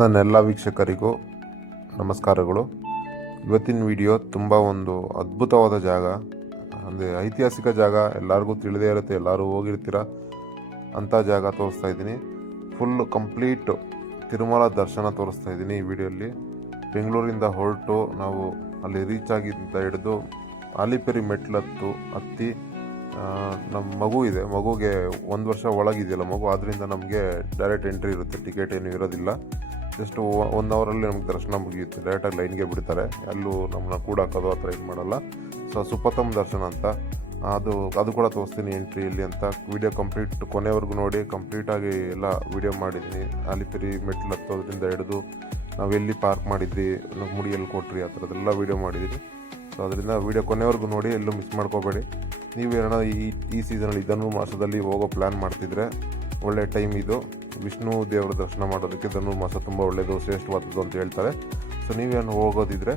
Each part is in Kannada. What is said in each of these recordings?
ನನ್ನೆಲ್ಲ ವೀಕ್ಷಕರಿಗೂ ನಮಸ್ಕಾರಗಳು. ಇವತ್ತಿನ ವಿಡಿಯೋ ತುಂಬ ಒಂದು ಅದ್ಭುತವಾದ ಜಾಗ, ಅಂದರೆ ಐತಿಹಾಸಿಕ ಜಾಗ. ಎಲ್ಲರಿಗೂ ತಿಳಿದೇ ಇರುತ್ತೆ, ಎಲ್ಲರೂ ಹೋಗಿರ್ತೀರ ಅಂಥ ಜಾಗ ತೋರಿಸ್ತಾ ಇದ್ದೀನಿ. ಫುಲ್ ಕಂಪ್ಲೀಟ್ ತಿರುಮಲ ದರ್ಶನ ತೋರಿಸ್ತಾ ಇದ್ದೀನಿ ಈ ವಿಡಿಯೋಲ್ಲಿ. ಬೆಂಗಳೂರಿಂದ ಹೊರಟು ನಾವು ಅಲ್ಲಿ ರೀಚ್ ಆಗಿದ್ದ ಹಿಡಿದು ಆಲಿಪೆರಿ ಮೆಟ್ಲು ಹತ್ತಿ ನಮ್ಮ ಮಗು ಇದೆ, ಮಗುಗೆ 1 ವರ್ಷ ಒಳಗಿದೆಯಲ್ಲ ಮಗು, ಆದ್ದರಿಂದ ನಮಗೆ ಡೈರೆಕ್ಟ್ ಎಂಟ್ರಿ ಇರುತ್ತೆ, ಟಿಕೆಟ್ ಏನು ಇರೋದಿಲ್ಲ. ಜಸ್ಟ್ 1 ಅವರಲ್ಲಿ ನಮಗೆ ದರ್ಶನ ಮುಗಿಯುತ್ತೆ, ಡೈರೆಕ್ಟಾಗಿ ಲೈನ್ಗೆ ಬಿಡ್ತಾರೆ, ಎಲ್ಲೂ ನಮ್ಮನ್ನ ಕೂಡ ಹಾಕೋದು ಆ ಥರ ಇದು ಮಾಡಲ್ಲ. ಸೊ ಸುಪಥಮ್ ದರ್ಶನ ಅಂತ ಅದು ಕೂಡ ತೋರಿಸ್ತೀನಿ ಎಂಟ್ರಿಯಲ್ಲಿ ಅಂತ. ವಿಡಿಯೋ ಕಂಪ್ಲೀಟ್ ಕೊನೆವರೆಗೂ ನೋಡಿ, ಕಂಪ್ಲೀಟಾಗಿ ಎಲ್ಲ ವಿಡಿಯೋ ಮಾಡಿದ್ದೀನಿ. ಆಲಿಪೆರಿ ಮೆಟ್ಲು ಹತ್ತೋದ್ರಿಂದ ಹಿಡಿದು ನಾವೆಲ್ಲಿ ಪಾರ್ಕ್ ಮಾಡಿದ್ವಿ, ನಾವು ಮುಡಿಯಲ್ಲಿ ಕೊಟ್ರಿ, ಆ ಥರದ್ದೆಲ್ಲ ವೀಡಿಯೋ ಮಾಡಿದ್ದೀನಿ. ಸೊ ಅದರಿಂದ ವೀಡಿಯೋ ಕೊನೆವರೆಗೂ ನೋಡಿ, ಎಲ್ಲೂ ಮಿಸ್ ಮಾಡ್ಕೋಬೇಡಿ. ನೀವೇನೋ ಈ ಸೀಸನಲ್ಲಿ ಧನುರ್ಮಾಸದಲ್ಲಿ ಹೋಗೋ ಪ್ಲ್ಯಾನ್ ಮಾಡ್ತಿದ್ರೆ ಒಳ್ಳೆ ಟೈಮ್ ಇದು. ವಿಷ್ಣು ದೇವರ ದರ್ಶನ ಮಾಡೋದಕ್ಕೆ ಧನುರ್ಮಾಸ ತುಂಬ ಒಳ್ಳೆಯದು, ಶ್ರೇಷ್ಠವಾದದ್ದು ಅಂತ ಹೇಳ್ತಾರೆ. ಸೊ ನೀವೇನು ಹೋಗೋದಿದ್ರೆ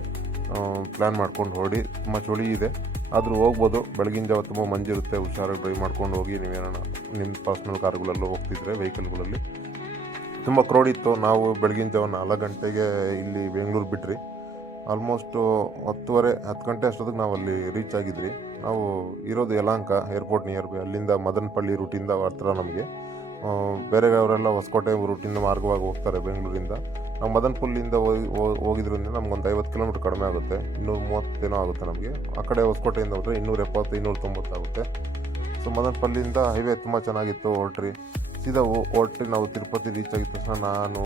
ಪ್ಲ್ಯಾನ್ ಮಾಡ್ಕೊಂಡು ಹೊರಡಿ. ತುಂಬ ಚಳಿ ಇದೆ, ಆದರೂ ಹೋಗ್ಬೋದು. ಬೆಳಗಿನ ಜಾವ ತುಂಬ ಮಂಜಿರುತ್ತೆ, ಹುಷಾರಾಗಿ ಡ್ರೈವ್ ಮಾಡ್ಕೊಂಡು ಹೋಗಿ. ನೀವೇನೋ ನಿಮ್ಮ ಪರ್ಸ್ನಲ್ ಕಾರ್ಗಳಲ್ಲೂ ಹೋಗ್ತಿದ್ರೆ, ವೆಹಿಕಲ್ಗಳಲ್ಲಿ ತುಂಬ ಕ್ರೌಡ್ ಇತ್ತು. ನಾವು ಬೆಳಗಿನ ಜಾವ 4 ಗಂಟೆಗೆ ಇಲ್ಲಿ ಬೆಂಗಳೂರು ಬಿಟ್ರಿ. ಆಲ್ಮೋಸ್ಟು 10 ಗಂಟೆ ಅಷ್ಟೊತ್ತಿಗೆ ನಾವು ಅಲ್ಲಿ ರೀಚ್ ಆಗಿದ್ರಿ. ನಾವು ಇರೋದು ಯಲಹಂಕ ಏರ್ಪೋರ್ಟ್ ನಿಯರ್ ಬೈ. ಅಲ್ಲಿಂದ ಮದನಪಳ್ಳಿ ರೂಟಿಂದ ಹತ್ರ ನಮಗೆ. ಬೇರೆಯವರೆಲ್ಲ ಹೊಸಕೋಟೆ ರೂಟಿಂದ ಮಾರ್ಗವಾಗಿ ಹೋಗ್ತಾರೆ ಬೆಂಗಳೂರಿಂದ. ನಾವು ಮದನಪಳ್ಳಿಯಿಂದ ಹೋಗಿದ್ರಿಂದ ನಮ್ಗೊಂದು 50 ಕಿಲೋಮೀಟ್ರ್ ಕಡಿಮೆ ಆಗುತ್ತೆ, 230 ಆಗುತ್ತೆ ನಮಗೆ. ಆ ಕಡೆ ಹೊಸಕೋಟೆಯಿಂದ ಹೋದರೆ 270, 290 ಆಗುತ್ತೆ. ಸೊ ಮದನಪಳ್ಳಿಯಿಂದ ಹೈವೇ ತುಂಬ ಚೆನ್ನಾಗಿತ್ತು. ಹೊರಟ್ರಿ ಸೀದಾ ಹೊರಟ್ರಿ. ನಾವು ತಿರುಪತಿ ರೀಚ್ ಆಗಿದ ತಕ್ಷಣ ನಾನು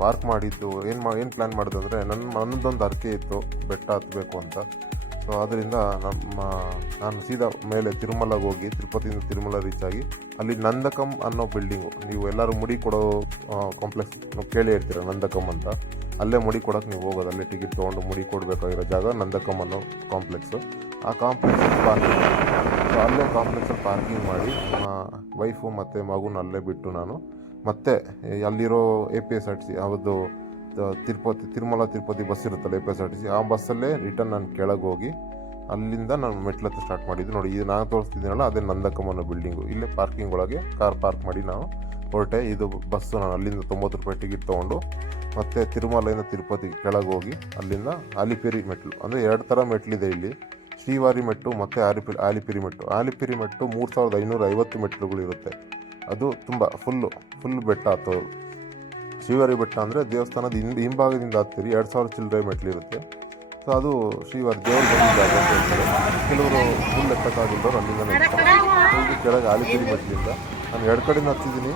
ಪಾರ್ಕ್ ಮಾಡಿದ್ದು ಏನು ಪ್ಲ್ಯಾನ್ ಮಾಡಿದೆ ಅಂದರೆ, ನನ್ನದೊಂದು ಅರ್ಕೆ ಇತ್ತು, ಬೆಟ್ಟ ಹತ್ತಬೇಕು ಅಂತ. ಸೊ ಆದ್ದರಿಂದ ನಾನು ಸೀದಾ ಮೇಲೆ ತಿರುಮಲಗೆ ಹೋಗಿ, ತಿರುಪತಿಯಿಂದ ತಿರುಮಲ ರೀಚ್ ಆಗಿ ಅಲ್ಲಿ ನಂದಕಂ ಅನ್ನೋ ಬಿಲ್ಡಿಂಗು, ನೀವು ಎಲ್ಲರೂ ಮುಡಿ ಕೊಡೋ ಕಾಂಪ್ಲೆಕ್ಸ್ ಕೇಳಿ ಇರ್ತೀರ ನಂದಕಂ ಅಂತ. ಅಲ್ಲೇ ಮುಡಿ ಕೊಡೋಕೆ ನೀವು ಹೋಗೋದು, ಅಲ್ಲೇ ಟಿಕೆಟ್ ತೊಗೊಂಡು ಮುಡಿ ಕೊಡಬೇಕಾಗಿರೋ ಜಾಗ ನಂದಕಂ ಅನ್ನೋ ಕಾಂಪ್ಲೆಕ್ಸು. ಆ ಕಾಂಪ್ಲೆಕ್ಸಲ್ಲಿ ಪಾರ್ಕಿಂಗ್, ಸೊ ಅಲ್ಲೇ ಕಾಂಪ್ಲೆಕ್ಸಲ್ಲಿ ಪಾರ್ಕಿಂಗ್ ಮಾಡಿ ನಮ್ಮ ವೈಫು ಮತ್ತು ಮಗುನ ಅಲ್ಲೇ ಬಿಟ್ಟು ನಾನು ಮತ್ತೆ ಅಲ್ಲಿರೋ APSRTC ಯಾವುದು ತಿರುಮಲ ತಿರುಪತಿ ಬಸ್ ಇರುತ್ತಲ್ಲ APSRTC, ಆ ಬಸ್ಸಲ್ಲೇ ರಿಟರ್ನ್ ನಾನು ಕೆಳಗೆ ಹೋಗಿ ಅಲ್ಲಿಂದ ನಾನು ಮೆಟ್ಲತ್ತ ಸ್ಟಾರ್ಟ್ ಮಾಡಿದ್ದು. ನೋಡಿ, ಇದು ನಾನು ತೋರಿಸ್ತಿದ್ದೀನಲ್ಲ, ಅದೇ ನಂದಕಂ ಅನ್ನೋ ಬಿಲ್ಡಿಂಗು. ಇಲ್ಲೇ ಪಾರ್ಕಿಂಗ್ ಒಳಗೆ ಕಾರ್ ಪಾರ್ಕ್ ಮಾಡಿ ನಾವು ಹೊರಟೆ. ಇದು ಬಸ್ಸು. ನಾನು ಅಲ್ಲಿಂದ 90 ರೂಪಾಯಿ ಟಿಕೆಟ್ ತೊಗೊಂಡು ಮತ್ತು ತಿರುಮಲೆಯಿಂದ ತಿರುಪತಿ ಕೆಳಗೆ ಹೋಗಿ ಅಲ್ಲಿಂದ ಆಲಿಪೆರಿ ಮೆಟ್ಲು, ಅಂದರೆ 2 ಥರ ಮೆಟ್ಲಿದೆ ಇಲ್ಲಿ, ಶ್ರೀವಾರಿ ಮೆಟ್ಟು ಮತ್ತು ಆಲಿಪೆರಿ ಮೆಟ್ಟು. ಆಲಿಪೆರಿ ಮೆಟ್ಟು 3550 ಮೆಟ್ಲುಗಳಿರುತ್ತೆ. ಅದು ತುಂಬ ಫುಲ್ ಬೆಟ್ಟ ಹತ್ತೋದು. ಶ್ರೀವಾರಿ ಬೆಟ್ಟ ಅಂದರೆ ದೇವಸ್ಥಾನದ ಹಿಂಭಾಗದಿಂದ ಹತ್ತೀರಿ, 2000 ಚಿಲ್ಲರೆ ಮೆಟ್ಲಿರುತ್ತೆ. ಸೊ ಅದು ಶ್ರೀವಾರಿ ದೇವ್ರ ಬಂದಿದ್ದ ಜಾಗ ಅಂತ ಹೇಳ್ತಾರೆ. ಕೆಲವರು ಫುಲ್ ಎತ್ತಕ್ಕಾಗಿದ್ದವ್ರು ಅಲ್ಲಿಂದ ಇದು ಕೆಳಗೆ ಆಲಿಪೆರಿ ಮೆಟ್ಲಿಂದ ನಾನು 2 ಕಡೆಯಿಂದ ಹತ್ತಿದ್ದೀನಿ.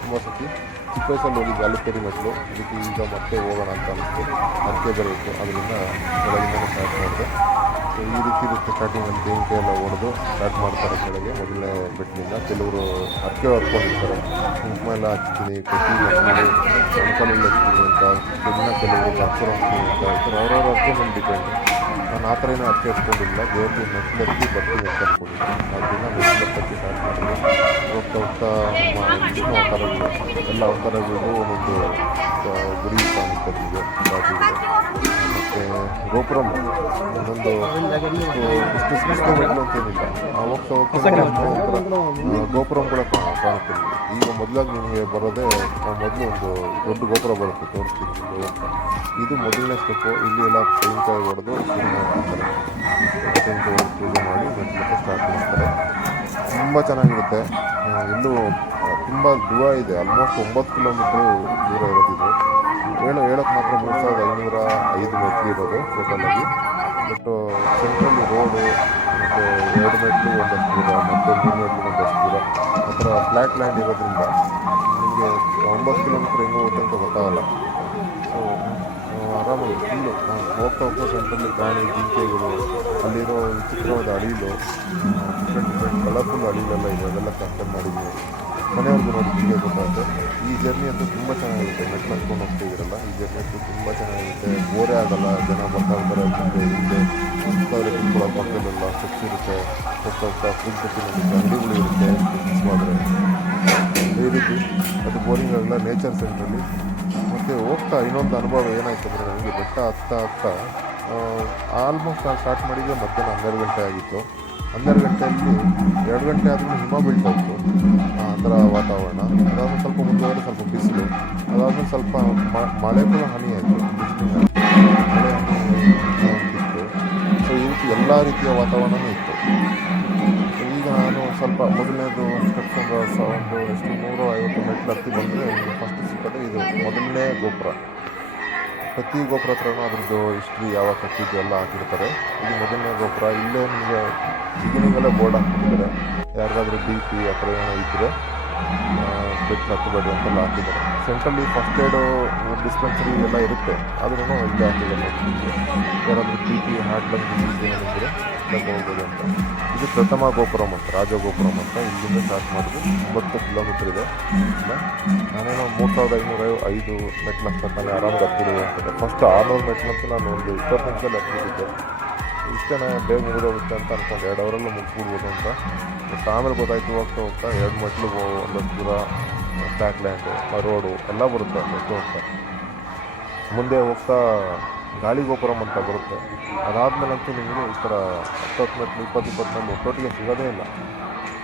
ತುಂಬ ಸತಿ ಚಿಕ್ಕ ವಯಸ್ಸಲ್ಲಿ ಹೋಗಿದ್ದು ಆಲಿಪೆರಿ ಮೆಟ್ಲು. ಇದಕ್ಕೆ ಈಗ ಮತ್ತೆ ಹೋಗೋಣ ಅಂತ ಅನಿಸ್ತು, ಅದಕ್ಕೆ ಬರಬೇಕು. ಅದರಿಂದ ಕೆಳಗಿಂದ ಸ್ಟಾರ್ಟ್ ಮಾಡಿದೆ. ಸೊ ಈ ರೀತಿ ಇರುತ್ತೆ ಸ್ಟಾರ್ಟಿಂಗಲ್ಲಿ. ಬೆಂಕಿ ಎಲ್ಲ ಹೊಡೆದು ಸ್ಟಾರ್ಟ್ ಮಾಡ್ತಾರೆ ಕೆಳಗೆ, ಮೊದಲನೇ ಬೆಟ್ಟಿನಿಂದ. ಕೆಲವರು ಹರಕೆ ಹೊರ್ಕೊಂಡಿರ್ತಾರೆ, ಕುಂಕುಮ ಎಲ್ಲ ಹಚ್ತೀನಿ, ಕಟ್ಟಿ ಹಚ್ತೀನಿ, ಅಂಕಲಲ್ಲಿ ಹಚ್ತೀನಿ ಅಂತ. ಕೆಲವರು ಕರ್ಪೂರ ಹಚ್ತೀನಿ ಅಂತ ಹೇಳ್ತಾರೆ. ಅವ್ರವ್ರ ಹರಕೆ ಮೇಲೆ ಡಿಪೆಂಡ್. ನಾನು ಆ ಥರ ಏನೂ ಹರಕೆ ಹಚ್ಕೊಂಡಿಲ್ಲ, ದೇವ್ರಿಗೆ ಮೆಟ್ಲು ಹಚ್ಚಿ ಬರ್ತೀನಿ ಅಂತ ಅಂದ್ಕೊಂಡಿದ್ದೆ. ಅದರಿಂದ ಮೆಟ್ಲು ಹಚ್ಚಿ ಸ್ಟಾರ್ಟ್ ಮಾಡಿದೆ. ಹೋಗ್ತಾ ನಮ್ಮ ವಿಷ್ಣು ಅವತಾರಗಳು, ಎಲ್ಲ ಅವತಾರಗಳು ಒಂದೊಂದು ಗುರಿ ಕಾಣಿಸ್ತದೆ ನಿಮಗೆ ಬಾಗಿಲಿಗೆ. ಮತ್ತು ಗೋಪುರಂ ಒಂದೊಂದು ಇಷ್ಟು ಮೆಟ್ಲು ಅಂತೇನಿಲ್ಲ, ಹೋಗ್ತಾ ಗೋಪುರಂ ಕೂಡ ಕಾಣುತ್ತೆ ನಿಮಗೆ. ಈಗ ಮೊದಲಾಗಿ ನಿಮಗೆ ಬರೋದೇ ಮೊದಲು ಒಂದು ದೊಡ್ಡ ಗೋಪುರ ಬರುತ್ತೆ, ತೋರಿಸ್ತೀನಿ ನಿಮಗೆ ಹೋಗ್ತಾ. ಇದು ಮೊದಲನೇ ಸ್ಟೆಪ್ಪು. ಇಲ್ಲಿ ಎಲ್ಲ ತೆಂಗಿನಕಾಯಿ ಹೊಡೆದು ಶುರು ಮಾಡ್ತಾರೆ, ತೆಂಗಿನಕಾಯಿ ಹೊಡೆದು ಪೂಜೆ ಮಾಡಿ ಮೆಟ್ಲಕ್ಕೆ ಸ್ಟಾರ್ಟ್ ಮಾಡ್ತಾರೆ. ತುಂಬ ಚೆನ್ನಾಗಿರುತ್ತೆ. ಇಲ್ಲೂ ತುಂಬ ದೂರ ಇದೆ, ಆಲ್ಮೋಸ್ಟ್ 9 ಕಿಲೋಮೀಟ್ರು ದೂರ ಇರೋದಿದು. ಹೇಳೋಕ್ಕೆ ಮಾತ್ರ 3505 ಮೆಟ್ಲು ಇರೋದು ಟೋಟಲಾಗಿ. ಬಟ್ ಸೆಂಟ್ರಲ್ಲಿ ರೋಡು ಮತ್ತು 2 ಮೆಟ್ಲು ಒಂದಷ್ಟು ದೂರ, ಮತ್ತು 3 ಮೆಟ್ಲು ಒಂದಷ್ಟು ದೂರ, ಆ ಥರ ಫ್ಲ್ಯಾಟ್ ಲ್ಯಾಂಡ್ ಇರೋದ್ರಿಂದ ನಿಮಗೆ 9 ಕಿಲೋಮೀಟ್ರ್ ಹೆಂಗೆ ಹೋಗುತ್ತೆ ಅಂತ ಗೊತ್ತಾಗಲ್ಲ. ಸೊ ಆರಾಮಾಗಿ ಫುಲ್ಲು ಹೋಗ್ತಾ ಸೆಂಟ್ರಲ್ಲಿ ಪ್ರಾಣಿ, ಜಿಂಕೆಗಳು, ಅಲ್ಲಿರೋ ವಿಚಿತ್ರವಾದ ಅಳಿಲು, ಡಿಫ್ರೆಂಟ್ ಕಲರ್ಫುಲ್ ಅಳಿಲೆಲ್ಲ ಇದೆ, ಅದೆಲ್ಲ ಕ್ಯಾಪ್ಚರ್ ಮಾಡಿದ್ವಿ. ಮನೆಯವ್ರಿಗೂ ನೋಡಿ ನಿಮಗೆ ಗೊತ್ತಾಗುತ್ತೆ. ಈ ಜರ್ನಿ ಅಂತೂ ತುಂಬ ಚೆನ್ನಾಗಿರುತ್ತೆ. ಮೆಟ್ಲು ಹತ್ಕೊಂಡು ಹೋಗ್ತಿದ್ದೀರಲ್ಲ, ಈ ಜರ್ನಿ ಅಂತೂ ತುಂಬ ಚೆನ್ನಾಗಿರುತ್ತೆ. ಬೋರೇ ಆಗಲ್ಲ. ಜನ ಬರ್ತಾ ಇರ್ತಾರೆ ಹಿಂದೆ ಸುತ್ತಾದ್ರೆ ತಿಳ್ಕೊಳ್ಳೋ ಪಕ್ಕದಲ್ಲೆಲ್ಲ ಸ್ಟೆಪ್ಸ್ ಇರುತ್ತೆ. ಹೋಗ್ತಾ ಫುಲ್ ತಿನ್ನೋದಕ್ಕೆ ಅಂಗಡಿಗಳು ಇರುತ್ತೆ. ಆದರೆ ಈ ರೀತಿ ಅದು ಬೋರಿಂಗ್ ಆಗಲ್ಲ. ನೇಚರ್ ಸೆಂಟ್ರಲ್ಲಿ ಮತ್ತು ಹೋಗ್ತಾ ಇನ್ನೊಂದು ಅನುಭವ ಏನಾಯ್ತು ಅಂದರೆ, ನನಗೆ ಬೆಟ್ಟ ಹತ್ತಾ ಆಲ್ಮೋಸ್ಟ್ ನಾನು ಸ್ಟಾರ್ಟ್ ಮಾಡಿದ್ದೆ ಮಧ್ಯಾಹ್ನ 12 ಗಂಟೆ ಆಗಿತ್ತು. 12 ಗಂಟೆಯಲ್ಲಿ 2 ಗಂಟೆ ಆದ್ರೂ ಹಿಮ ಬೀಳ್ತಾ ಇತ್ತು, ಆ ಥರ ವಾತಾವರಣ. ಅದಾದ್ಮೇಲೆ ಸ್ವಲ್ಪ ಮುಂದುವರೆ ಸ್ವಲ್ಪ ಬಿಸಿಲು, ಅದಾದ್ಮೇಲೆ ಸ್ವಲ್ಪ ಮಳೆ ಕೂಡ ಹನಿ ಆಯಿತು, ಬಿಸಿಲಿನ ಮಳೆ ಹನಿ ಇತ್ತು. ಸೊ ಈ ರೀತಿ ಎಲ್ಲ ರೀತಿಯ ವಾತಾವರಣವೂ ಇತ್ತು. ಈಗ ನಾನು ಸ್ವಲ್ಪ ಮೊದಲನೇದು ಸ್ಟೆಪ್ಸ್ ಒಂದು ಎಷ್ಟು 150 ಮೆಟ್ಲು ಹತ್ತಿ ಬಂದರೆ ಫಸ್ಟ್ ಸಿಕ್ಕದೆ ಇದು ಮೊದಲನೇ ಗೋಪುರ. ಪ್ರತಿ ಗೋಪುರ ಹತ್ರನೂ ಅದ್ರದ್ದು ಹಿಸ್ಟ್ರಿ ಯಾವಾಗ ಕಟ್ಟಿದ್ದು ಎಲ್ಲ ಹಾಕಿರ್ತಾರೆ. ಇದು ಮೊದಲನೇ ಗೋಪುರ. ಇಲ್ಲೇ ನಿಮಗೆ ಬಿಗಿನಿಂಗಲ್ಲೇ ಬೋರ್ಡ್ ಹಾಕ್ತಿದ್ದಾರೆ, ಯಾರಿಗಾದ್ರೂ BP ಆ ಥರ ಏನೋ ಇದ್ದರೆ ಬೆಟ್ಟು ಹತ್ತಬೇಡಿ ಅಂತೆಲ್ಲ ಹಾಕಿದ್ದಾರೆ. ಸೆಂಟ್ರಲ್ಲಿ ಫಸ್ಟ್ ಏಡು ಡಿಸ್ಪೆನ್ಸರಿ ಎಲ್ಲ ಇರುತ್ತೆ, ಆದ್ರೂ ಇಲ್ಲೇ ಹಾಕಿದ್ದಾರೆ. ಯಾರಾದರೂ BP ಹಾರ್ಟ್ ಲಂಗ್ ಡಿಸೀಸ್ ಏನಿದ್ರೆ ಹೋಗ್ಬೋದು ಅಂತ. ಇದು ಪ್ರಥಮ ಗೋಪುರಂ ಅಂತ, ರಾಜಗೋಪುರಂ ಅಂತ. ಇಲ್ಲಿಂದ ಸ್ಟಾರ್ಟ್ ಮಾಡಿದ್ರು 9 ಕಿಲೋಮೀಟ್ರ್ ಇದೆ. ಇಲ್ಲ ನಾನೇನೋ 3505 ಮೆಟ್ಲು ಹತ್ತಂತಾನೆ ಆರಾಮಾಗಿ ಹತ್ಬಿಡುವುದು ಅಂತಂದರೆ ಫಸ್ಟ್ 600 ಮೆಟ್ಲಂತೂ ನಾನು ಒಂದು 20 ನಿಮಿಷದಲ್ಲಿ ಹತ್ಬಿಟ್ಟಿದ್ದೆ. ಇಷ್ಟೇ ಬೇಗ ಮುಗಿದೋಗುತ್ತೆ ಅಂತ ಅಂದ್ಕೊಂಡು 2 ಅವರಲ್ಲೂ ಮುಗಿಸ್ಬಿಡ್ಬೋದು ಅಂತ. ಮತ್ತು ಆಮೇಲೆ ಗೊತ್ತಾಯ್ತು ಹೋಗ್ತಾ ಹೋಗ್ತಾ 2 ಮೆಟ್ಲು ಒಂದಷ್ಟು ದೂರ ಬ್ಯಾಕ್ಲ್ಯಾಂಡು ರೋಡು ಎಲ್ಲ ಬರುತ್ತೆ ಹೋಗ್ತಾ. ಮುಂದೆ ಹೋಗ್ತಾ ಗಾಳಿ ಗೋಪುರಂ ಅಂತ ಬರುತ್ತೆ. ಅದಾದಮೇಲಂತೂ ನಿಮಗೆ ಈ ಥರ 10 ಮೆಟ್ಲು 20 ಮೆಟ್ಲು ಒಟ್ಟೊಟ್ಟಿಗೆ ಸಿಗೋದೇ ಇಲ್ಲ.